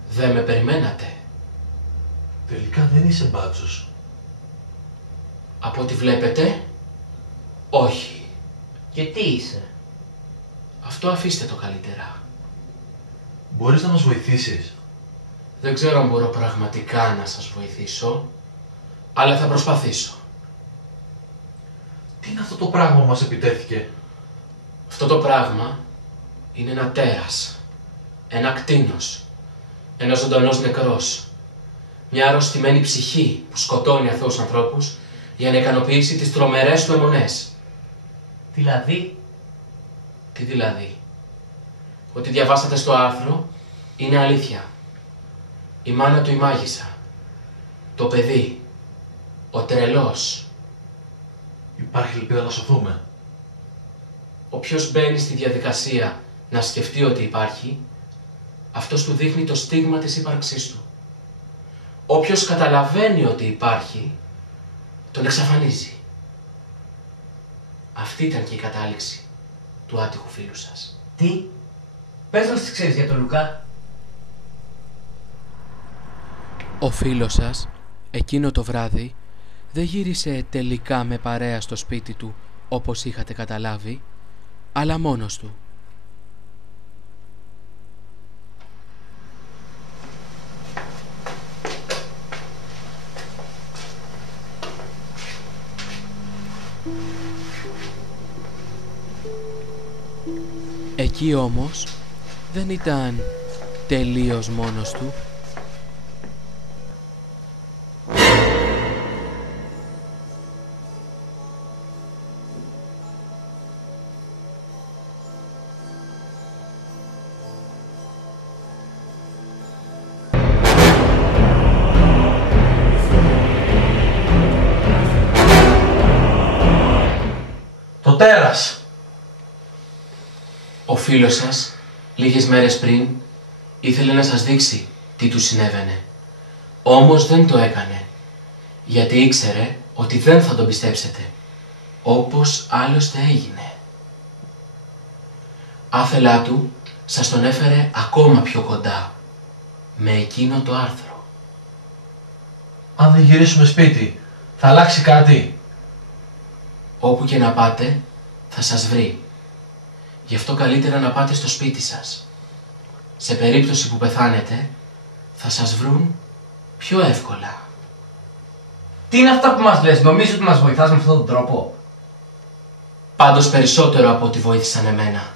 δεν με περιμένατε? Τελικά δεν είσαι μπάτσος. Από ό,τι βλέπετε, όχι. Και τι είσαι? Αυτό αφήστε το καλύτερα. Μπορείς να μας βοηθήσεις? Δεν ξέρω αν μπορώ πραγματικά να σας βοηθήσω, αλλά θα προσπαθήσω. Τι είναι αυτό το πράγμα που μας επιτέθηκε? Αυτό το πράγμα είναι ένα τέρας, ένα κτήνος, ένας ζωντανός νεκρός. Μια αρρωστημένη ψυχή που σκοτώνει αθώους ανθρώπους για να ικανοποιήσει τις τρομερές του αιμονές. Δηλαδή? Τι δηλαδή? Ό,τι διαβάσατε στο άρθρο είναι αλήθεια. Η μάνα του η μάγισσα. Το παιδί. Ο τρελός. Υπάρχει ελπίδα να σωθούμε. Όποιος μπαίνει στη διαδικασία να σκεφτεί ότι υπάρχει, αυτός του δείχνει το στίγμα της ύπαρξής του. Όποιος καταλαβαίνει ότι υπάρχει, τον εξαφανίζει. Αυτή ήταν και η κατάληξη του άτυχου φίλου σας. Τι? Πες μας τι ξέρεις για τον Λουκά. Ο φίλος σας, εκείνο το βράδυ, δεν γύρισε τελικά με παρέα στο σπίτι του, όπως είχατε καταλάβει, αλλά μόνος του. Εκεί όμως δεν ήταν τελείως μόνος του. Το τέρας! Ο φίλος σας, λίγες μέρες πριν, ήθελε να σας δείξει τι του συνέβαινε. Όμως δεν το έκανε, γιατί ήξερε ότι δεν θα τον πιστέψετε, όπως άλλωστε έγινε. Άθελά του σας τον έφερε ακόμα πιο κοντά, με εκείνο το άρθρο. Αν δεν γυρίσουμε σπίτι, θα αλλάξει κάτι. Όπου και να πάτε, θα σας βρει. Γι' αυτό καλύτερα να πάτε στο σπίτι σας. Σε περίπτωση που πεθάνετε, θα σας βρουν πιο εύκολα. Τι είναι αυτά που μας λες, νομίζω ότι μας βοηθάς με αυτόν τον τρόπο? Πάντως περισσότερο από ό,τι βοήθησαν εμένα.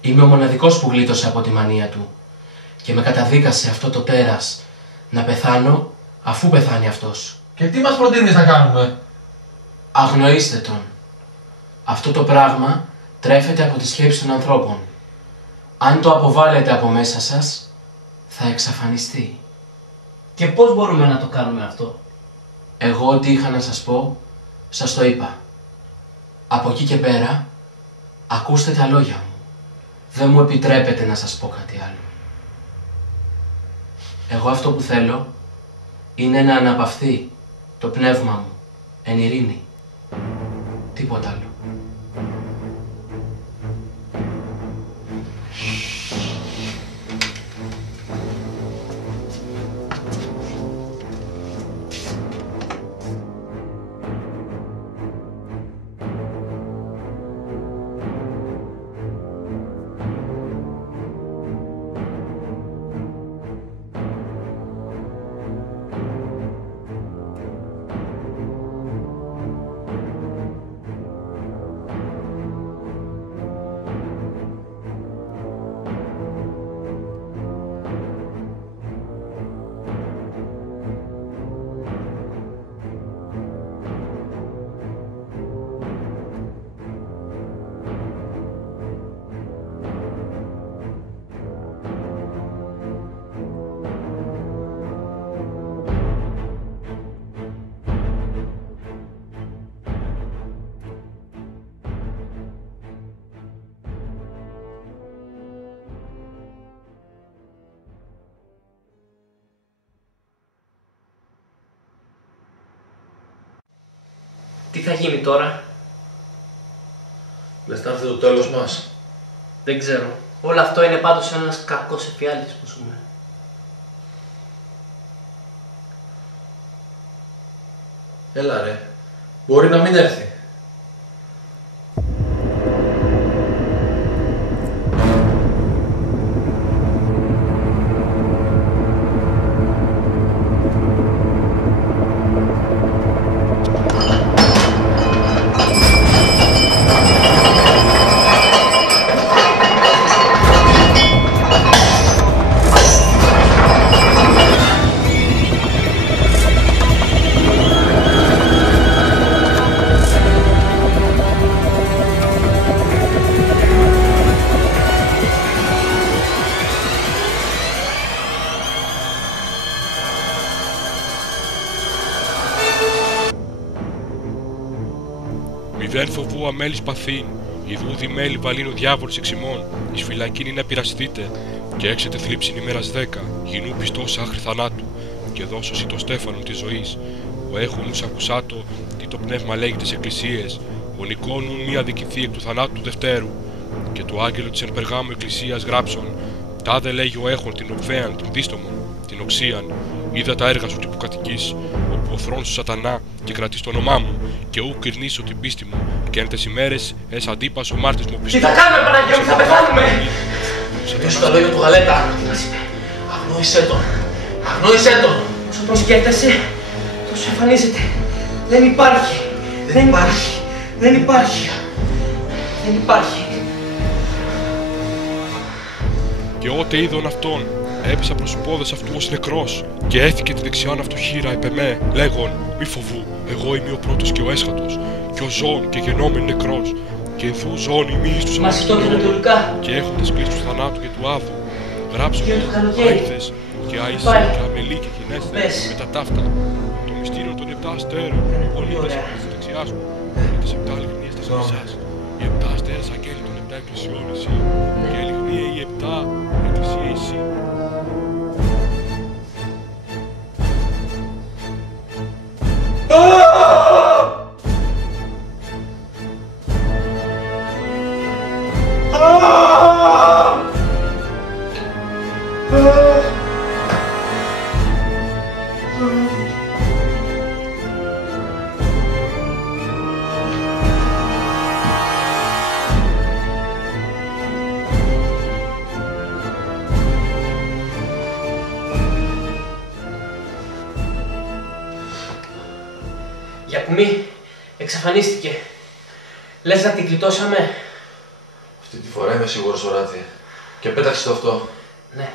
Είμαι ο μοναδικός που γλίτωσε από τη μανία του και με καταδίκασε αυτό το τέρας να πεθάνω αφού πεθάνει αυτός. Και τι μας προτείνεις να κάνουμε? Αγνοήστε τον. Αυτό το πράγμα τρέφεται από τη σκέψη των ανθρώπων. Αν το αποβάλλετε από μέσα σας, θα εξαφανιστεί. Και πώς μπορούμε να το κάνουμε αυτό? Εγώ ό,τι είχα να σας πω, σας το είπα. Από εκεί και πέρα, ακούστε τα λόγια μου. Δεν μου επιτρέπετε να σας πω κάτι άλλο. Εγώ αυτό που θέλω είναι να αναπαυθεί το πνεύμα μου εν ειρήνη. Τίποτα άλλο. Τι θα γίνει τώρα? Λες να έρθει το τέλος μας? Δεν ξέρω. Όλο αυτό είναι πάντως ένας κακός εφιάλτης που ζούμε. Έλα ρε, μπορεί να μην έρθει. Μηδέν φοβού αμέλης παθήν. Ιδούδη μέλη βαλήν ο διάβολος εξημών. Εις φυλακήν είναι να πειραστείτε. Και έξετε θλίψην ημέρας 10. Γινού πιστός άχρη θανάτου. Και δώσωσι το στέφανον της ζωής. Ο έχονους ακουσάτο, τι το πνεύμα λέγει τις εκκλησίες. Ο νικόνουν μη αδικηθεί εκ του θανάτου του δευτέρου. Και το άγγελο της εν Περγάμου εκκλησίας γράψον. Τάδε λέγει ο έχων την οφθέαν, την δίστομον, την οξίαν. Είδα τα έργα σου τι που κατοικείς, όπου ο θρόνος σου σατανά και κρατείς το όνομά μου. Και ου κυρνήσω την πίστη μου. Και εν τες ημέρες εσ' αντίπας ο μάρτης μου πιστός. Τι θα κάνουμε, Παναγία μου, θα πεθάνουμε! Πες τα λόγια του Γαλέτα. Αγνόησέ τον. Αγνόησέ τον. Όσο τον σκέφτεσαι, τόσο εμφανίζεται. Δεν υπάρχει. Δεν υπάρχει. Δεν υπάρχει. Δεν υπάρχει. Και ότε είδον αυτόν, έπεσα προς πόδες αυτού ως νεκρός και έθηκε τη δεξιάν αυτού χείρα επ' εμέ, λέγον μη φοβού, εγώ είμαι ο πρώτος και ο έσχατος και ο ζών και γεννόμεν νεκρός και ενθού ζών ημείς τους ανθρωπιών και έχοντες κλείς του θανάτου και του άδου γράψουν αήθες και αΐσι και αμελή και γυνέστε με τα ταύτα το μυστήριο των 7 αστέρων πολίτες της δεξιάς μου και τις 7 λιγνίες της μισάς οι 7 αστέρες αγγέλοι των 7 εκκλησιών εσύ και λιγνίε οι 7 εκκλησία εσύ. Γιακουμή, εξαφανίστηκε. Λες να την κλειτώσαμε? Αυτή τη φορά είμαι σίγουρος, Οράτη. Και πέταξε το αυτό. Ναι.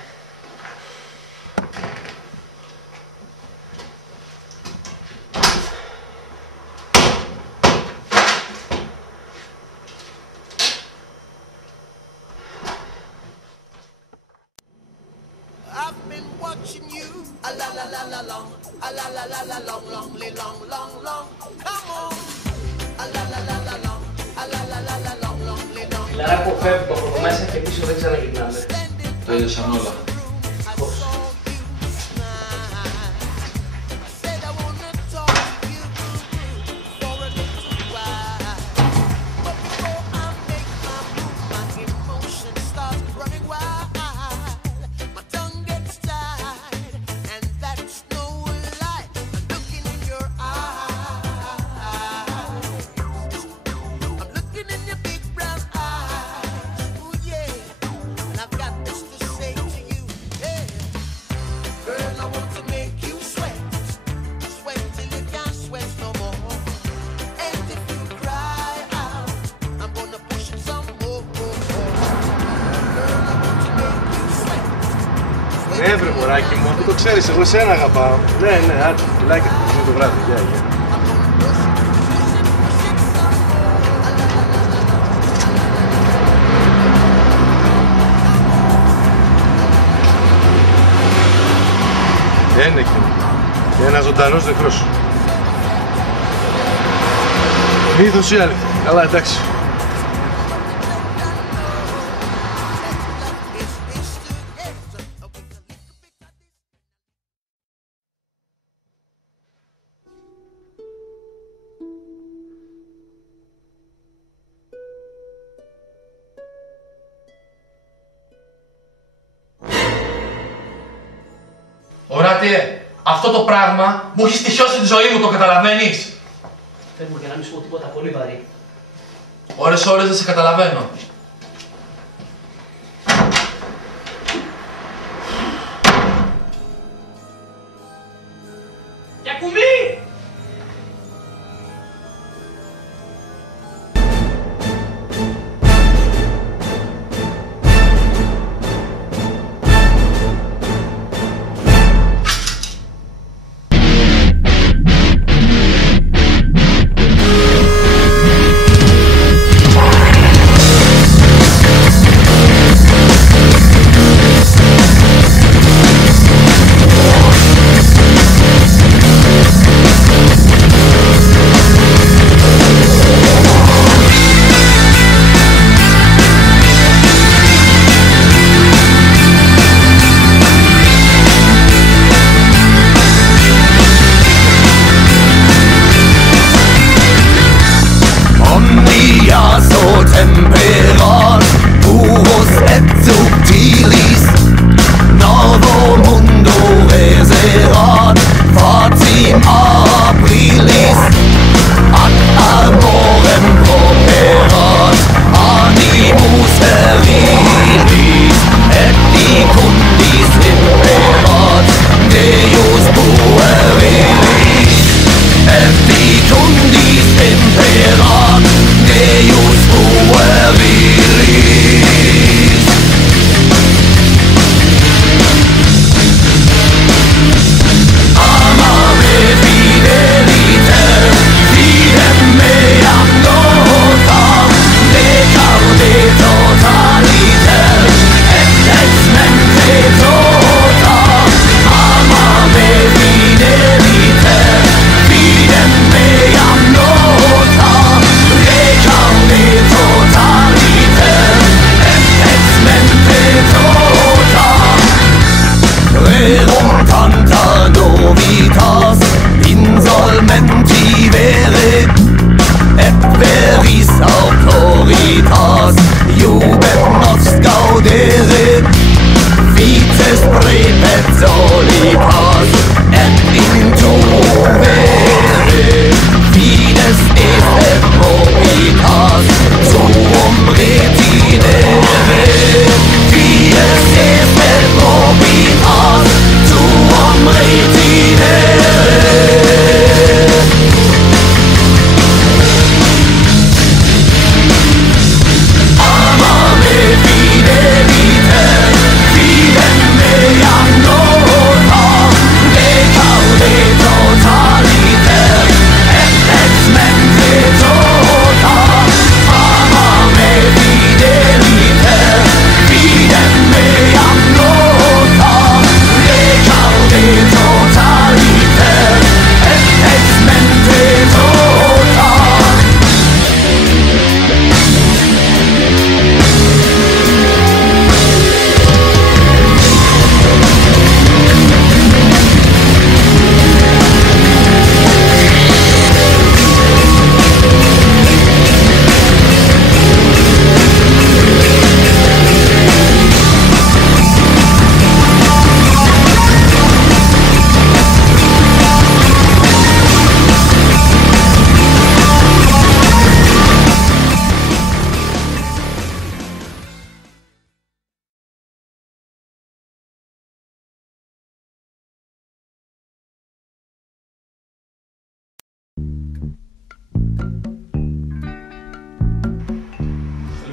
Λαρά που φεύγουμε από εδώ μέσα και πίσω δεν ξαναγυρνάμε. Τέλειωσαν όλα. Ναι, βρε μωράκι μου, αφού το ξέρεις, εγώ εσένα αγαπάω. Ναι, άντε, φιλάκια, θα το βράδυ, γεια. Είναι και ένα ζωντανός νεκρός σου. Μύθος ή αλήθεια. Καλά, εντάξει. Οράτε, αυτό το πράγμα μου έχει στοιχειώσει τη ζωή μου, το καταλαβαίνεις? Φεύγω για να μην σου πω τίποτα πολύ βαρύ. Ώρες δεν σε καταλαβαίνω. Γιακουμή!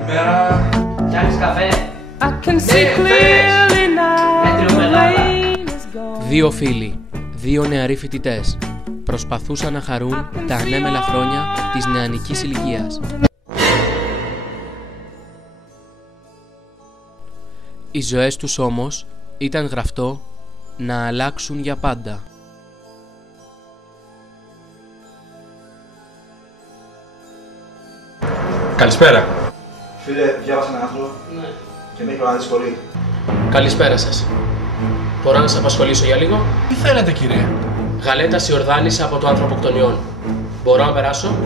Καλημέρα. Φτιάχνεις καφέ? I can see clearly now. Μέτριο μεγάλα. Δύο φίλοι, δύο νεαροί φοιτητές, προσπαθούσαν να χαρούν τα ανέμελα χρόνια της νεανικής ηλικίας. Οι ζωές τους όμως ήταν γραφτό να αλλάξουν για πάντα. Καλησπέρα. Φίλε, διάβασα ένα άρθρο και με έχει προγραμματίσει πολύ. Καλησπέρα σας. Μπορώ να σας απασχολήσω για λίγο? Τι θέλετε, κύριε? Γαλέτας Ιορδάνης από το Ανθρωποκτονιών. Μπορώ να περάσω?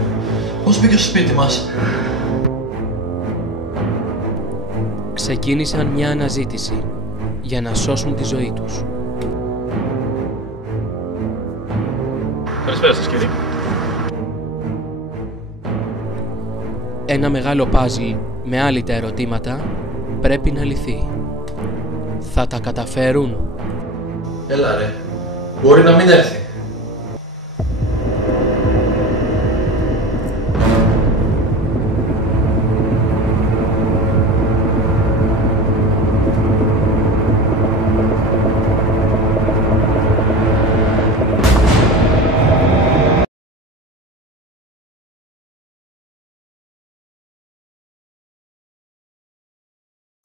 Πώς μπήκε στο σπίτι μας? Ξεκίνησαν μια αναζήτηση για να σώσουν τη ζωή τους. Καλησπέρα σας, κύριε. Ένα μεγάλο πάζλ με άλυτα ερωτήματα πρέπει να λυθεί. Θα τα καταφέρουν? Έλα ρε, μπορεί να μην έρθει.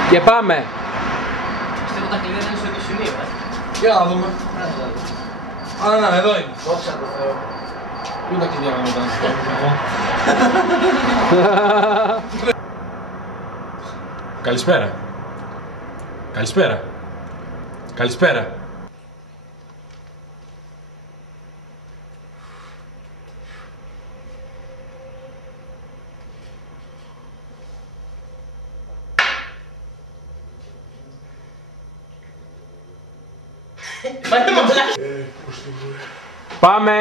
Και πάμε! Πιστεύω τα κλειδιά είναι στο ίδιο σημείο, Για να δούμε. Α, να, εδώ είναι. Δόξα τω Θεώ. Πού τα κλειδιά μου ήταν? Καλησπέρα. Καλησπέρα. Καλησπέρα. Πάμε!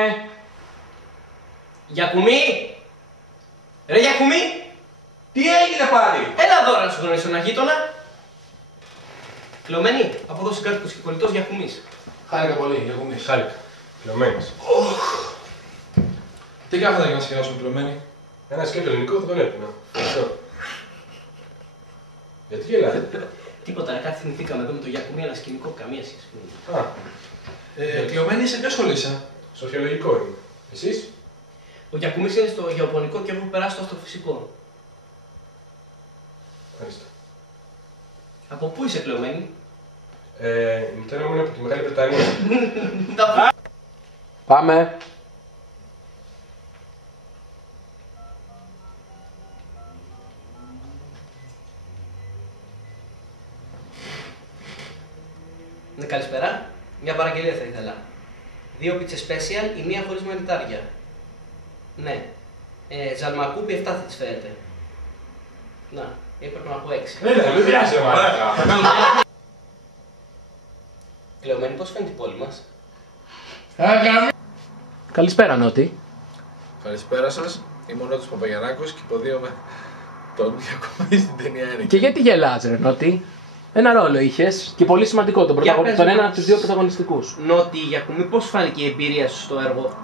Γιακουμή! Ρε Γιακουμή! Τι έγινε πάλι? Έλα εδώ να σου γνωρίσω ένα γείτονα. Κλωμένη, από εδώ συγκάτοικος και κολλητός Γιακουμής. Χάρηκα πολύ, Γιακουμή. Χάρηκα. Κλωμένης. Τι κάθεται για να σχεδάσουμε κλωμένοι? Ένα σκέτο ελληνικό θα τον έπινα. Ευχαριστώ. Γιατί γελάτε? Τίποτα, κάτι θυμηθήκαμε εδώ με το Γιακουμί, ένα σκηνικό, καμία σχέση. Α, Κλωμένοι, σε ποια σχολή είσαι? στο αρχαιολογικό είναι. Εσείς? Ο Γιακουμής είναι στο γεωπονικό και έχω περάσει στο αστροφυσικό. Ευχαριστώ. Από πού είσαι κλωμένη? Η μητέρα μου είναι από τη Μεγάλη Βρετανία. Πάμε! Ναι, καλησπέρα. Μια παραγγελία θα ήθελα. 2 πίτσες special, η μία χωρίς μανιτάρια. Ναι. Ζαλμακούπι 7 θα τις φέρετε. Να, έπρεπε να πω 6. Έλα, μην βιάζε, μαλάκα. Κλεωμένη, πώς φαίνεται η πόλη μας? Καλησπέρα, Νότι. Καλησπέρα σας. Είμαι ο Νότης Παπαγιαννάκος και υποδίωμαι τον Γιακουμί στην ταινία Ένικη. Και γιατί γελάς, ρε Νότι? Ένα ρόλο είχες και πολύ σημαντικό, τον ένα από τους δύο πρωταγωνιστικούς. Νότι, Γιακουμί, πώς φάνηκε η εμπειρία σου στο έργο?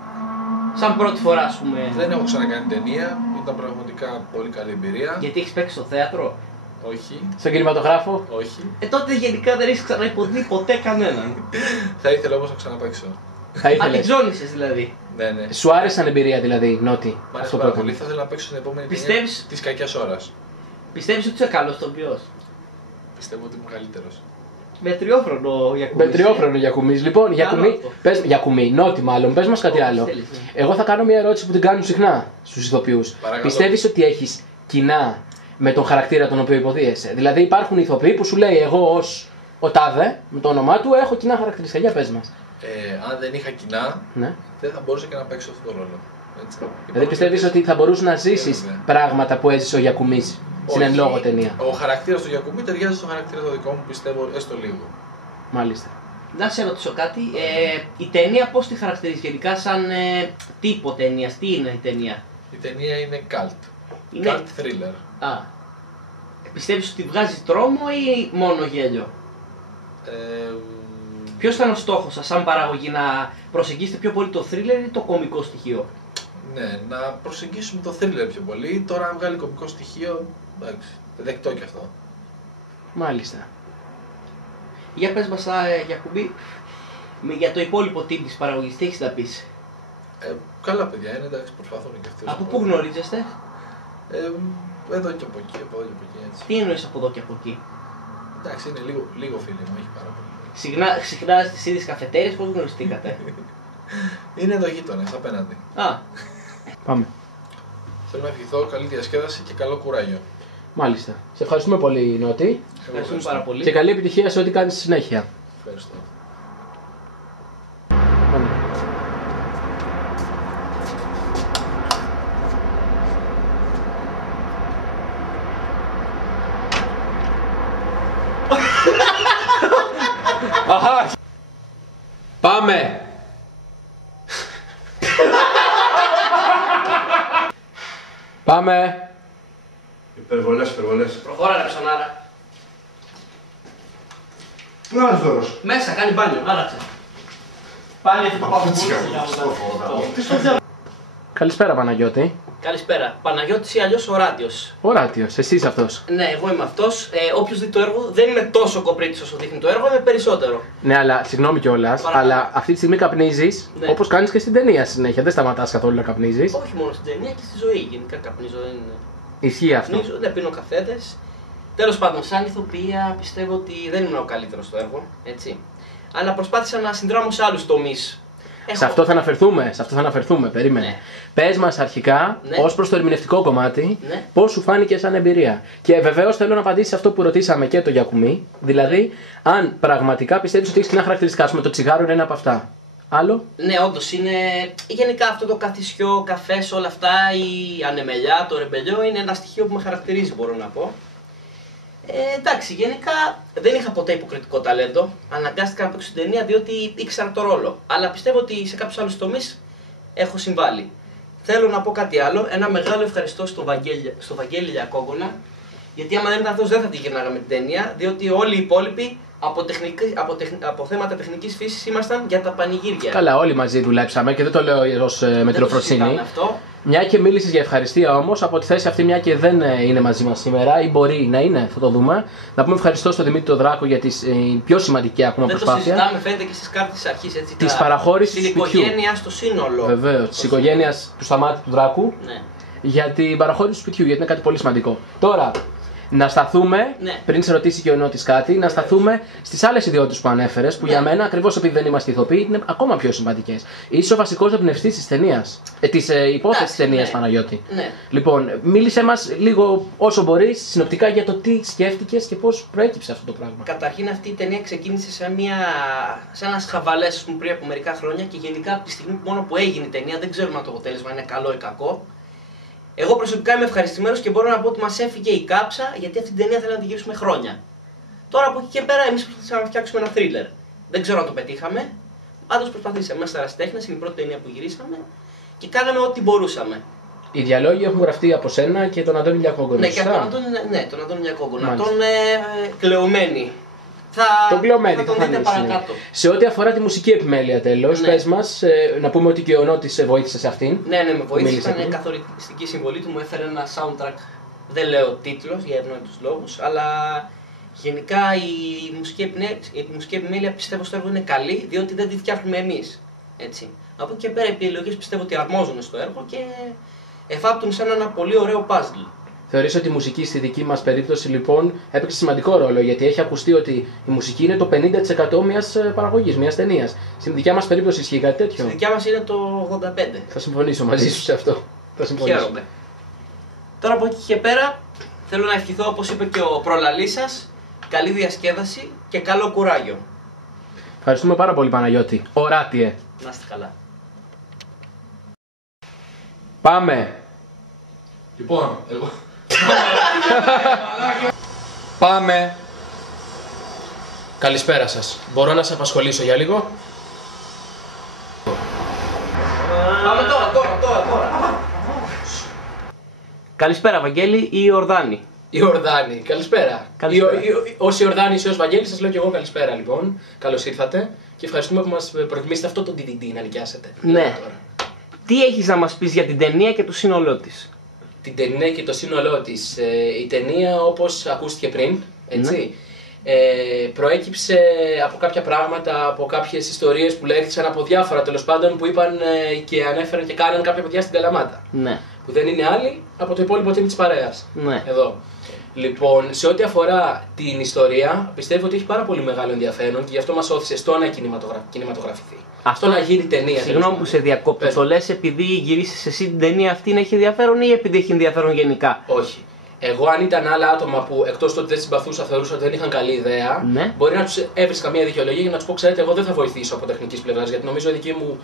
Σαν πρώτη φορά, ας πούμε. Δεν έχω ξανακάνει ταινία, ήταν πραγματικά πολύ καλή εμπειρία. Γιατί έχεις παίξει στο θέατρο? Όχι. Στον κινηματογράφο? Όχι. Τότε γενικά δεν έχεις ξαναυποδεί ποτέ κανέναν. Θα ήθελα όμως να ξαναπαίξω. Θα ήθελες. Αντιτζώνησες δηλαδή. Ναι. Σου άρεσε σαν εμπειρία δηλαδή, Νότι? Μ' άρεσε πάρα πολύ. Θα ήθελα να παίξω στην επόμενη ταινία της κακιάς ώρας. Πιστεύεις ότι είσαι καλός ηθοποιός? Πιστεύω ότι είμαι καλύτερος. Μετριόφρονο Γιακουμής. Μετριόφρονο Γιακουμής. Λοιπόν, Γιακουμί, Νότι μάλλον, πες μας κάτι άλλο. Εγώ θα κάνω μια ερώτηση που την κάνουν συχνά στους ηθοποιούς. Πιστεύεις ότι έχεις κοινά με τον χαρακτήρα τον οποίο υποδίεσαι? Δηλαδή υπάρχουν ηθοποιοί που σου λέει εγώ ως ο τάδε, με το όνομά του, έχω κοινά χαρακτηριστικά. Για πες μας. Αν δεν είχα κοινά, Ναι. δεν θα μπορούσα και να παίξω αυτόν τον ρόλο. Έτσι. Δηλαδή πιστεύεις ότι θα μπορούσε να ζήσεις πράγματα που έζησε ο Γιακουμής στην εν λόγω ταινία? Ο χαρακτήρας του Γιακουμί ταιριάζει στο χαρακτήρα το δικό μου, πιστεύω, έστω λίγο. Μάλιστα. Να σε ρωτήσω κάτι. Η ταινία πώς τη χαρακτηρίζεις γενικά σαν τύπο ταινίας? Τι είναι η ταινία? Η ταινία είναι cult. Είναι... Cult thriller. Α. Πιστεύεις ότι βγάζει τρόμο ή μόνο γέλιο? Ποιος ήταν ο στόχος σας σαν παραγωγή, να προσεγγίσετε πιο πολύ το thriller ή το κωμικό στοιχείο? Ναι, να προσεγγίσουμε το thriller πιο πολύ. Τώρα, αν βγάλει κωμικό στοιχείο, εντάξει. Δεκτό κι αυτό. Μάλιστα. Για πες μας, Γιακουμπή, για το υπόλοιπο team της παραγωγής, τι έχεις να πεις? Καλά παιδιά είναι, εντάξει, προσπαθούν και αυτοί. Από πού γνωρίζεστε? Εδώ και από εκεί, από εδώ και από εκεί, έτσι. Τι εννοείς από εδώ και από εκεί? Εντάξει, είναι λίγο φίλοι μου, έχει πάρα πολύ. Συχνά στις ίδιες καφετέρειες, πώς γνωριστήκατε? Είναι εδώ γείτονες, απέναντι. Πάμε. Θέλω να ευχηθώ καλή διασκέδαση και καλό κουράγιο. Μάλιστα. Σε ευχαριστούμε πολύ, Νότι. Ευχαριστούμε πάρα πολύ. Και καλή επιτυχία σε ό,τι κάνεις στη συνέχεια. Ευχαριστώ. Πάμε. Αχα! Πάμε! Πάμε! Υπερβολές. Προχώρα ρε ψωνάρα. Πού είναι ο Δώρος? Μέσα, κάνει μπάνιο, άραξε. Πάλι αυτό το παππούτσι. Καλησπέρα, Παναγιώτη. Καλησπέρα. Παναγιώτης ή αλλιώς Οράτιος. Οράτιος, εσύ είσαι αυτός. Ναι, εγώ είμαι αυτός. Όποιος δει το έργο δεν είμαι τόσο κοπρίτης όσο δείχνει το έργο, είμαι περισσότερο. Ναι, αλλά συγγνώμη κιόλας, αλλά αυτή τη στιγμή καπνίζεις, Ναι. όπως κάνεις και στην ταινία συνέχεια. Δεν σταματάς καθόλου να καπνίζεις. Όχι μόνο στην ταινία και στη ζωή. Γενικά καπνίζω. Δεν είναι. Ισχύει αυτό. Καπνίζω, ναι, πίνω καφέδες. Τέλος πάντων, σαν ηθοποιία πιστεύω ότι δεν ήμουν ο καλύτερος στο έργο. Έτσι. Αλλά προσπάθησα να συνδράμω σε άλλους τομείς. Σε αυτό θα αναφερθούμε, περίμενε. Ναι. Πες μας αρχικά, Ναι. ως προς το ερμηνευτικό κομμάτι, Ναι. πώς σου φάνηκε σαν εμπειρία. Και βεβαίως θέλω να απαντήσεις αυτό που ρωτήσαμε και το Γιακουμί, δηλαδή αν πραγματικά πιστεύεις ότι έχεις κοινά χαρακτηριστικά, ας πούμε το τσιγάρο είναι ένα από αυτά. Άλλο. Ναι, όντως είναι. Γενικά αυτό το καθισιό, καφές, όλα αυτά, η ανεμελιά, το ρεμπελιό είναι ένα στοιχείο που με χαρακτηρίζει, μπορώ να πω. Εντάξει, γενικά δεν είχα ποτέ υποκριτικό ταλέντο. Αναγκάστηκα να παίξω στην ταινία διότι ήξερα το ρόλο. Αλλά πιστεύω ότι σε κάποιους άλλους τομείς έχω συμβάλει. Θέλω να πω κάτι άλλο. Ένα μεγάλο ευχαριστώ στο Βαγγέλη Λιακόγκονα. Γιατί άμα δεν ήταν αυτός δεν θα τη γυρνάγαμε την ταινία. Διότι όλοι οι υπόλοιποι από θέματα τεχνικής φύσης ήμασταν για τα πανηγύρια. Καλά, όλοι μαζί δουλέψαμε και δεν το λέω ως με τηλεφροσύνη. Μια και μίλησες για ευχαριστία όμως, από τη θέση αυτή, μια και δεν είναι μαζί μας σήμερα ή μπορεί να είναι, θα το δούμε. Να πούμε ευχαριστώ στον Δημήτρη τον Δράκο για τη πιο σημαντική ακόμα προσπάθεια. Δεν το συζητάμε, φαίνεται και στις κάρτες της αρχής. Έτσι, της παραχώρησης του σπιτιού. Στην οικογένεια στο σύνολο. Βεβαίως, της οικογένειας του Σταμάτη του Δράκου. Ναι. Για την παραχώρηση του σπιτιού, γιατί είναι κάτι πολύ σημαντικό. Τώρα, να σταθούμε, ναι. πριν σε ρωτήσει και ο Νότης κάτι, να σταθούμε στις άλλες ιδιότητες που ανέφερες, που για μένα, ακριβώς επειδή δεν είμαστε ηθοποιοί, είναι ακόμα πιο σημαντικές. Είσαι ο βασικός εμπνευστής της ταινίας. Της υπόθεσης της ταινίας, Παναγιώτη. Ναι. Λοιπόν, μίλησέ μας λίγο όσο μπορείς, συνοπτικά για το τι σκέφτηκες και πώς προέκυψε αυτό το πράγμα. Καταρχήν, αυτή η ταινία ξεκίνησε σε ένα χαβαλές πριν από μερικά χρόνια και γενικά από τη στιγμή μόνο που έγινε η ταινία, δεν ξέρουμε αν το αποτέλεσμα είναι καλό ή κακό. Εγώ προσωπικά είμαι ευχαριστημένος και μπορώ να πω ότι μας έφυγε η κάψα γιατί αυτή την ταινία θέλαμε να την γυρίσουμε χρόνια. Τώρα από εκεί και πέρα, εμείς προσπαθήσαμε να φτιάξουμε ένα θρίλερ. Δεν ξέρω αν το πετύχαμε. Πάντως προσπαθήσαμε. Είμαστε ερασιτέχνες, είναι η πρώτη ταινία που γυρίσαμε και κάναμε ό,τι μπορούσαμε. Οι διαλόγοι έχουν γραφτεί από σένα και τον Αντώνη Λιακόγκονα. Ναι, και από τον Αντώνη Λιακόγκονα. Τον κλεωμένη. Τον κλεωμένη, θα τον δείτε παρακάτω. Σε ό,τι αφορά τη μουσική επιμέλεια, τέλος, πες μας, να πούμε ότι και ο Νότης σε βοήθησε σε αυτήν. Ναι, με βοήθησε. Ήταν καθοριστική συμβολή του. Μου έφερε ένα soundtrack. Δεν λέω τίτλος για ευνόητους λόγους, αλλά γενικά η μουσική επιμέλεια πιστεύω στο έργο είναι καλή, διότι δεν τη φτιάχνουμε εμείς. Έτσι. Από εκεί και πέρα οι επιλογές πιστεύω ότι αρμόζουν στο έργο και εφάπτουν σαν ένα πολύ ωραίο puzzle. Θεωρείς ότι η μουσική στη δική μας περίπτωση λοιπόν έπαιξε σημαντικό ρόλο, γιατί έχει ακουστεί ότι η μουσική είναι το 50% μιας παραγωγής, μιας ταινίας. Στην δικιά μας περίπτωση ισχύει κάτι τέτοιο? Στη δικιά μας είναι το 85%. Θα συμφωνήσω μαζί σου σε αυτό. Χαίρομαι. Τώρα από εκεί και πέρα θέλω να ευχηθώ, όπως είπε και ο προλαλής σας, καλή διασκέδαση και καλό κουράγιο. Ευχαριστούμε πάρα πολύ, Παναγιώτη. Οράτιε. Να είστε καλά. Πάμε. Λοιπόν, εγώ... Πάμε. Καλησπέρα σας. Μπορώ να σας απασχολήσω για λίγο? Πάμε τώρα. Καλησπέρα, Βαγγέλη ή Ιορδάνη. Ιορδάνη, καλησπέρα. Ως Ιορδάνης ή ως Βαγγέλης σας λέω και εγώ καλησπέρα λοιπόν. Καλώς ήρθατε και ευχαριστούμε που μας προτιμήσετε αυτό το DVD να νοικιάσετε. Ναι. Τι έχεις να μας πεις για την ταινία και το σύνολό της? την ταινία και το σύνολό της. Η ταινία, όπως ακούστηκε πριν, έτσι, προέκυψε από κάποια πράγματα, από κάποιες ιστορίες που λέχθησαν από διάφορα τέλος πάντων που είπαν και ανέφεραν και κάναν κάποια παιδιά στην Καλαμάτα. Ναι. Που δεν είναι άλλοι από το υπόλοιπο team της παρέας. Ναι. Εδώ. Λοιπόν, σε ό,τι αφορά την ιστορία, πιστεύω ότι έχει πάρα πολύ μεγάλο ενδιαφέρον και γι' αυτό μας όθησε στο να κινηματογραφηθεί. Αυτό να γίνει ταινία. Συγγνώμη που σε διακόπτω. Το λες επειδή γυρίσεις εσύ την ταινία αυτή να έχει ενδιαφέρον ή επειδή έχει ενδιαφέρον γενικά? Όχι. Εγώ, αν ήταν άλλα άτομα που εκτός του ότι δεν συμπαθούσα, θεωρούσα ότι δεν είχαν καλή ιδέα, ναι, μπορεί να τους έβρισκα μια δικαιολογία για να τους πω: ξέρετε, εγώ δεν θα βοηθήσω από τεχνικής πλευράς. Γιατί νομίζω η δική μου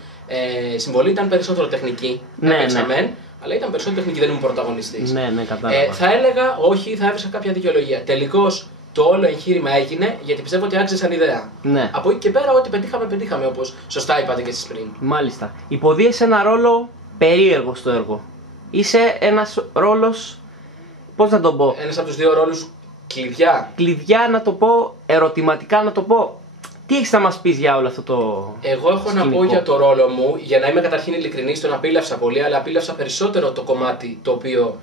συμβολή ήταν περισσότερο τεχνική. Ναι, ναι. Αλλά ήταν περισσότερο τεχνική, δεν ήμουν πρωταγωνιστής. Ναι, ναι, κατάλαβα. Θα έλεγα όχι, θα έβρισκα κάποια δικαιολογία. Τελικώς το όλο εγχείρημα έγινε γιατί πιστεύω ότι άξιζε σαν ιδέα. Ναι. Από εκεί και πέρα, ό,τι πετύχαμε, όπως σωστά είπατε και εσείς πριν. Μάλιστα. Υποδίεσαι ένα ρόλο περίεργο στο έργο. Είσαι ένας ρόλος. Πώς να τον πω? Ένας από τους δύο ρόλους κλειδιά. Κλειδιά να το πω, ερωτηματικά να το πω. Τι έχεις να μας πεις για όλο αυτό το Εγώ έχω σκηνικό? να πω για το ρόλο μου, για να είμαι καταρχήν ειλικρινής, τον απίλαυσα πολύ, αλλά απίλαυσα περισσότερο το κομμάτι το οποίο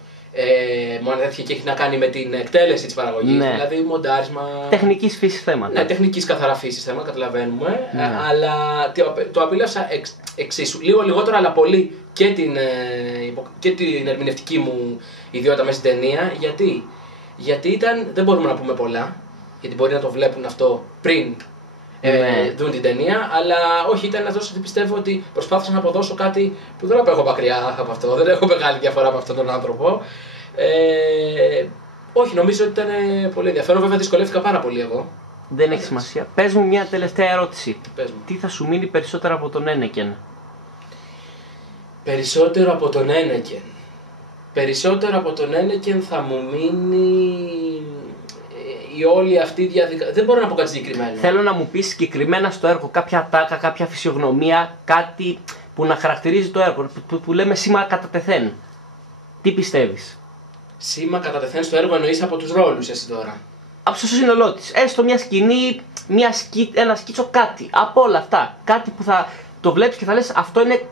μου ανέφερε και έχει να κάνει με την εκτέλεση της παραγωγής. Ναι. Δηλαδή μοντάρισμα. Τεχνικής φύσης θέματα. Ναι, τεχνικής καθαρά φύσης θέματα, καταλαβαίνουμε. Ναι. Αλλά το απίλαυσα εξίσου. Λίγο λιγότερο, αλλά πολύ και την ερμηνευτική μου ιδιότητα μέσα στην ταινία. Γιατί ήταν, δεν μπορούμε να πούμε πολλά, γιατί μπορεί να το βλέπουν αυτό πριν δουν την ταινία, αλλά όχι, ήταν να δώσω ότι πιστεύω ότι προσπάθησα να αποδώσω κάτι που δεν απέχω μακριά από αυτό, δεν έχω μεγάλη διαφορά από αυτόν τον άνθρωπο. Όχι, νομίζω ότι ήταν πολύ ενδιαφέρον, βέβαια δυσκολεύτηκα πάρα πολύ εγώ. Δεν έχει σημασία. Πες μου μια τελευταία ερώτηση. Πες μου. Τι θα σου μείνει περισσότερο από τον Ένεκεν? Περισσότερο από τον Ένεκεν. Περισσότερο από τον Ένεκεν θα μου μείνει η όλη αυτή η διαδικασία. Δεν μπορώ να πω κάτι συγκεκριμένο. Θέλω να μου πεις συγκεκριμένα στο έργο κάποια ατάκα, κάποια φυσιογνωμία, κάτι που να χαρακτηρίζει το έργο, που λέμε σήμα κατά τεθέν. Τι πιστεύεις? Σήμα κατά τεθέν στο έργο εννοείς από τους ρόλους εσύ τώρα? Από το σύνολό της. Έστω μια σκηνή, ένα σκίτσο, κάτι. Από όλα αυτά. Κάτι που θα το βλέπεις και θα λες αυτό είναι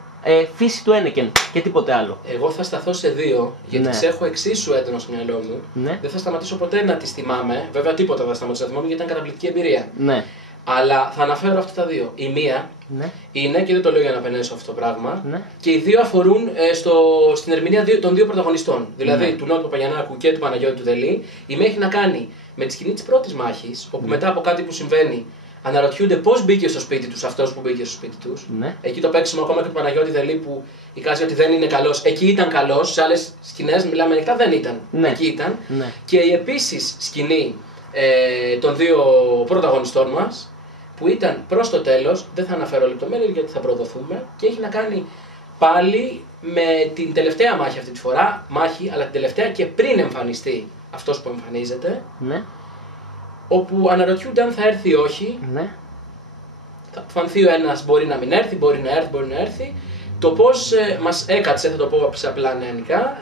φύση του Ένεκεν και τίποτε άλλο. Εγώ θα σταθώ σε δύο, γιατί τις έχω εξίσου έντονο στο μυαλό μου. Ναι. Δεν θα σταματήσω ποτέ να τις θυμάμαι. Βέβαια, τίποτα δεν θα σταματήσω να θυμάμαι γιατί ήταν καταπληκτική εμπειρία. Ναι. Αλλά θα αναφέρω αυτά τα δύο. Η μία είναι, και δεν το λέω για να πενέσω αυτό το πράγμα, και οι δύο αφορούν στην ερμηνεία των δύο πρωταγωνιστών. Δηλαδή του Νότου Παπαγιαννάκου και του Παναγιώτη του Δελή. Η μία έχει να κάνει με τη σκηνή της πρώτης μάχης, όπου μετά από κάτι που συμβαίνει αναρωτιούνται πώς μπήκε στο σπίτι τους αυτός που μπήκε στο σπίτι τους. Ναι. Εκεί το παίξιμο ακόμα και του Παναγιώτη Δελή που εικάζει ότι δεν είναι καλός. Εκεί ήταν καλός, σε άλλες σκηνές μιλάμε ανοιχτά δεν ήταν. Ναι. Εκεί ήταν. Ναι. Και η επίσης σκηνή των δύο πρωταγωνιστών μας που ήταν προς το τέλος, δεν θα αναφέρω λεπτομέρειες γιατί θα προδοθούμε, και έχει να κάνει πάλι με την τελευταία μάχη αυτή τη φορά, αλλά την τελευταία και πριν εμφανιστεί αυτός που εμφανίζεται. Ναι. Όπου αναρωτιούνται αν θα έρθει ή όχι. Ναι. Θα φανθεί ο ένας, μπορεί να μην έρθει, μπορεί να έρθει. Το πώς μας έκατσε, θα το πω σε απλά νεανικά,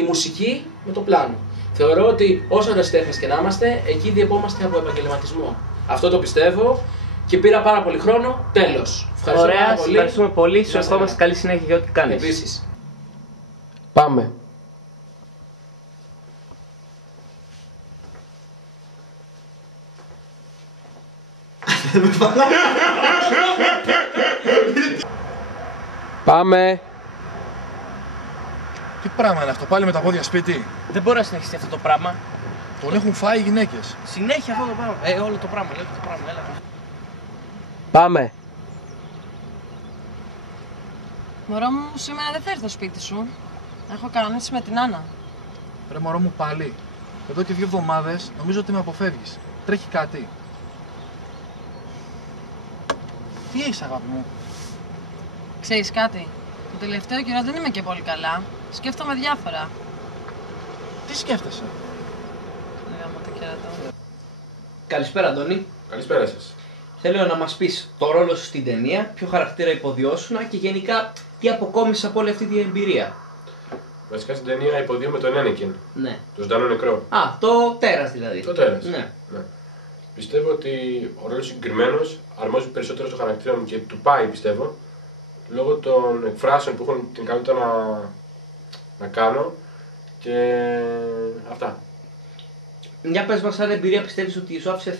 η μουσική με το πλάνο. Θεωρώ ότι όσο ερασιτέχνες και να είμαστε, εκεί διεπόμαστε από επαγγελματισμό. Αυτό το πιστεύω και πήρα πάρα πολύ χρόνο. Τέλος. Ευχαριστώ πάρα πολύ. Ευχαριστούμε πολύ. Σου ευχόμαστε καλή συνέχεια για ό,τι κάνεις. Επίσης. Πάμε. Πάμε. Τι πράγμα είναι αυτό, πάλι με τα πόδια σπίτι? Δεν μπορεί να συνεχίσει αυτό το πράγμα. Τον έχουν φάει οι γυναίκες. Συνέχεια αυτό το πράγμα. Όλο το πράγμα, λέω το πράγμα. Έλα. Πάμε. Μωρό μου, σήμερα δεν θα έρθω σπίτι σου. Έχω κανονίσει με την Άννα. Ρε μωρό μου πάλι. Εδώ και 2 εβδομάδες νομίζω ότι με αποφεύγεις. Τρέχει κάτι? Τι έχεις αγάπη μου? Ξέρεις κάτι, το τελευταίο καιρό δεν είμαι και πολύ καλά. Σκέφτομαι διάφορα. Τι σκέφτεσαι? Γάμο το κέρατο. Καλησπέρα, Αντώνη. Καλησπέρα σας. Θέλω να μας πεις το ρόλο σου στην ταινία, ποιο χαρακτήρα υποδιώσουνα και γενικά τι αποκόμισες από όλη αυτή την εμπειρία. Βασικά στην ταινία υποδίωμε τον Ένεκεν. Ναι. Το ζωντανό νεκρό. Α, το τέρας δηλαδή. Το τέρας. Ναι. Πιστεύω ότι ο ρόλος συγκεκριμένος αρμόζει περισσότερο στο χαρακτήρα μου και του πάει, πιστεύω, λόγω των εκφράσεων που έχουν την ικανότητα να κάνω Και αυτά. Μια πες μας, σαν εμπειρία πιστεύεις ότι σου άφησε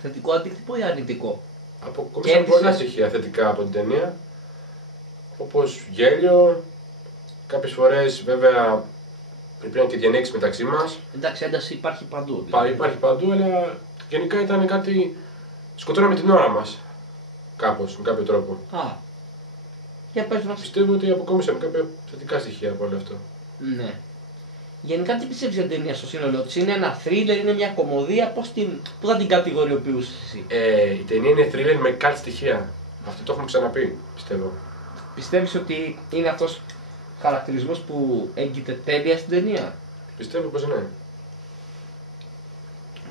θετικό αντίκτυπο ή αρνητικό? Αποκομίσαμε πολλά στοιχεία θετικά από την ταινία. Όπως γέλιο, κάποιες φορές βέβαια υπήρχαν και διενέξεις μεταξύ μας. Εντάξει, ένταση υπάρχει παντού. Υπάρχει παντού, αλλά γενικά ήταν κάτι. Σκοτώναμε την ώρα μας. Κάπως, με κάποιο τρόπο. Για πες μας. Πιστεύω ότι αποκόμισαμε κάποια θετικά στοιχεία από όλο αυτό. Ναι. Γενικά τι πιστεύεις για την ταινία στο σύνολό της? Είναι ένα thriller, είναι μια κωμωδία, πώς θα την κατηγοριοποιούσες εσύ? Η ταινία είναι thriller με cult στοιχεία. Αυτό το έχουμε ξαναπεί, πιστεύω. Πιστεύεις ότι είναι αυτός χαρακτηρισμός που έγκυται τέλεια στην ταινία? Πιστεύω πως ναι.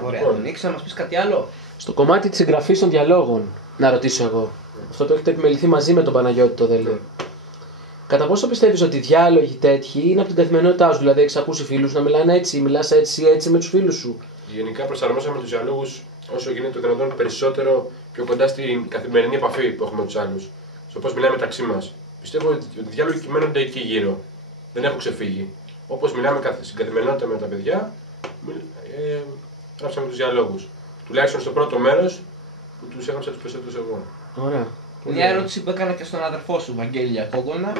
Ωραία, τον έχεις να μας πεις κάτι άλλο? Στο κομμάτι της εγγραφής των διαλόγων, να ρωτήσω εγώ. Αυτό το έχετε επιμεληθεί μαζί με τον Παναγιώτη το Δελή. Κατά πόσο πιστεύεις ότι οι διάλογοι τέτοιοι είναι από την καθημερινότητά σου? Δηλαδή, έχεις ακούσει φίλους να μιλάνε έτσι, μιλάς έτσι με τους φίλους σου? Γενικά προσαρμόσαμε τους διαλόγους όσο γίνεται το δυνατόν περισσότερο πιο κοντά στην καθημερινή επαφή που έχουμε με τους άλλους. Στο πώς μιλάμε μεταξύ μας. Πιστεύω ότι οι διάλογοι κυμαίνονται εκεί γύρω. Δεν έχουν ξεφύγει. Όπως μιλάμε στην καθημερινότητα με τα παιδιά, γράψαμε τους διαλόγους. Τουλάχιστον στο πρώτο μέρος που τους έγραψα τους περισσότερους εγώ. Ωραία. Μια ερώτηση που έκανα και στον αδερφό σου, Βαγγέλη Κόγκονα.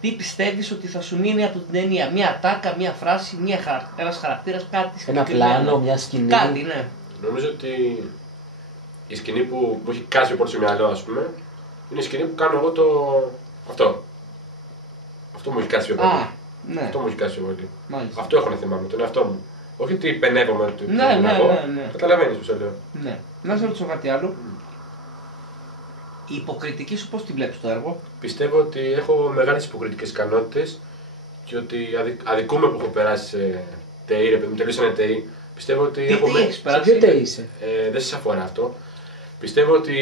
Τι πιστεύεις ότι θα σου μείνει από την ταινία? Μια ατάκα, μια φράση, ένας χαρακτήρας, κάτι συγκεκριμένο? Ένα πλάνο, μια σκηνή. Κάτι, ναι. Νομίζω ότι η σκηνή που μου έχει κάσει πολύ στο μυαλό, ας πούμε, είναι η σκηνή που κάνω εγώ αυτό. Αυτό μου έχει κάσει πιο πολύ. Ναι. Αυτό μου έχει κάσει πιο πολύ. Μάλιστα. Αυτό έχω να θυμάμαι, τον εαυτό μου. Όχι ότι πενεύομαι ότι Ναι. Καταλαβαίνεις πώς το λέω. Ναι. Να σε ρωτήσω κάτι άλλο. Η υποκριτική σου πώς τη βλέπεις το έργο? Πιστεύω ότι έχω μεγάλες υποκριτικές ικανότητες και ότι αδικούμε που έχω περάσει σε ΤΕΙ, ρε παιδί μου, τελείωσανε ΤΕΙ. Πιστεύω ότι Τι έχω έχεις περάσει? Σε ποιο ΤΕΙ είσαι? Δεν σας αφορά αυτό. Πιστεύω ότι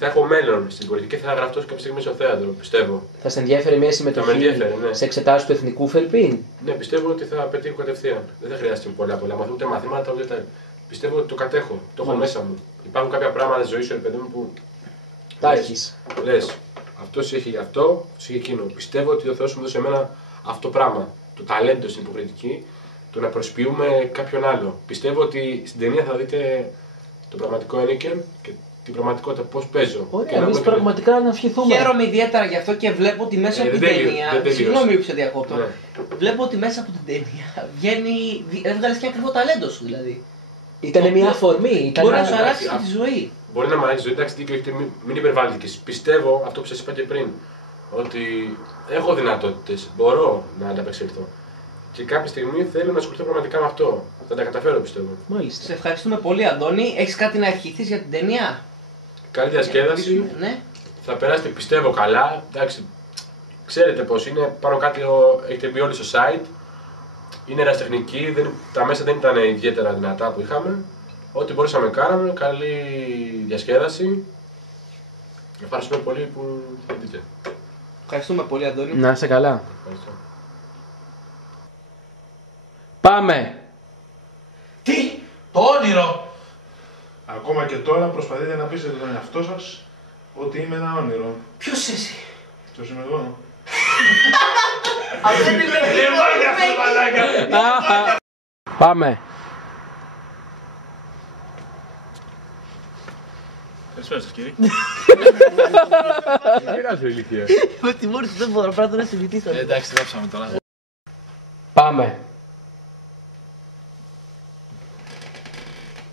θα έχω μέλλον στην πολιτική και θα γραφτώ κάποια στιγμή στο θέατρο. Πιστεύω. Θα σε ενδιαφέρει μια συμμετοχή σε εξετάσεις του Εθνικού Φερπίν? Ναι, πιστεύω ότι θα πετύχω κατευθείαν. Δεν θα χρειάζεται πολλά. Ούτε μαθήματα ούτε τα. Πιστεύω ότι το κατέχω. Το έχω μέσα μου. Υπάρχουν κάποια πράγματα στη ζωή σου, ρε παιδί μου, που. Τα έχεις. Λες, αυτός έχει αυτό, αυτός έχει εκείνο. Πιστεύω ότι ο Θεός μου δώσε εμένα αυτό το πράγμα. Το ταλέντο στην υποκριτική, το να προσποιούμε κάποιον άλλο. Πιστεύω ότι στην ταινία θα δείτε το πραγματικό Ένικεν και την πραγματικότητα πώς παίζω. Ωραία, εμείς πραγματικά να ευχηθούμε. Χαίρομαι ιδιαίτερα γι' αυτό και βλέπω ότι μέσα από την ταινία. Συγγνώμη που σε διακόπτω. Ναι. Βλέπω ότι μέσα από την ταινία βγαίνει. Έβγαλε και ακριβό ταλέντο σου δηλαδή. Ήταν μια αφορμή. Μπορεί να σου αλλάξει τη ζωή. Μπορεί να μου αλλάξει τη ζωή, εντάξει, δίκιο έχετε, μην υπερβάλλετε. Πιστεύω αυτό που σας είπα και πριν, ότι έχω δυνατότητες, μπορώ να ανταπεξέλθω. Και κάποια στιγμή θέλω να ασχοληθώ πραγματικά με αυτό. Θα τα καταφέρω, πιστεύω. Μάλιστα. Σε ευχαριστούμε πολύ, Αντώνη. Έχεις κάτι να ευχηθείς για την ταινία? Καλή διασκέδαση. Ναι. Θα περάσετε, πιστεύω, καλά. Εντάξει, ξέρετε πώς είναι. Πάνω κάτω έχετε μπει όλοι στο site. Είναι ερασιτεχνική, τα μέσα δεν ήταν ιδιαίτερα δυνατά που είχαμε. Ό,τι μπορούσαμε κάναμε, καλή διασκέδαση. Ευχαριστούμε πολύ που θα δείτε. Ευχαριστούμε πολύ, Αντώνη. Να είσαι καλά. Ευχαριστώ. Πάμε! Τι! Το όνειρο! Ακόμα και τώρα προσπαθείτε να πείσετε τον εαυτό σας ότι είμαι ένα όνειρο. Ποιος είσαι εσύ? Ποιος είμαι εγώ? Αυτό είναι Πάμε! Καλησπέρα σας κύριε. Τι γράφει η ηλικία. Με τη μόρφη δεν μπορώ, πρέπει να συζητήσω. Εντάξει, γράψαμε τώρα. Πάμε!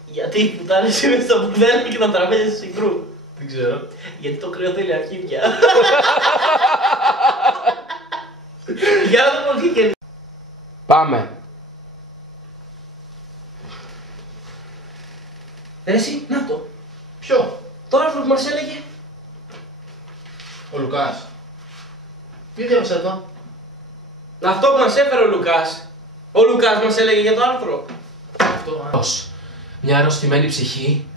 Γιατί οι πουτάνες είναι στο μπουρδέλο και τα τραπέζια σου συγκρούν? Δεν ξέρω. Γιατί το κρύο θέλει αρχίδια. Για να το πω βγήκε. Πάμε! Εσύ, να το. Ποιο? Το άρθρο που μας έλεγε. Ο Λουκάς. Τι διάβασε εδώ? Αυτό που μας έφερε ο Λουκάς. Ο Λουκάς μας έλεγε για το άρθρο. Αυτό, Μια αρρωστημένη ψυχή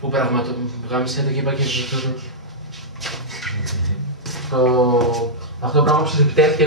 που γάμισε το και είπα και αυτό το πράγμα που σας επιτέθηκε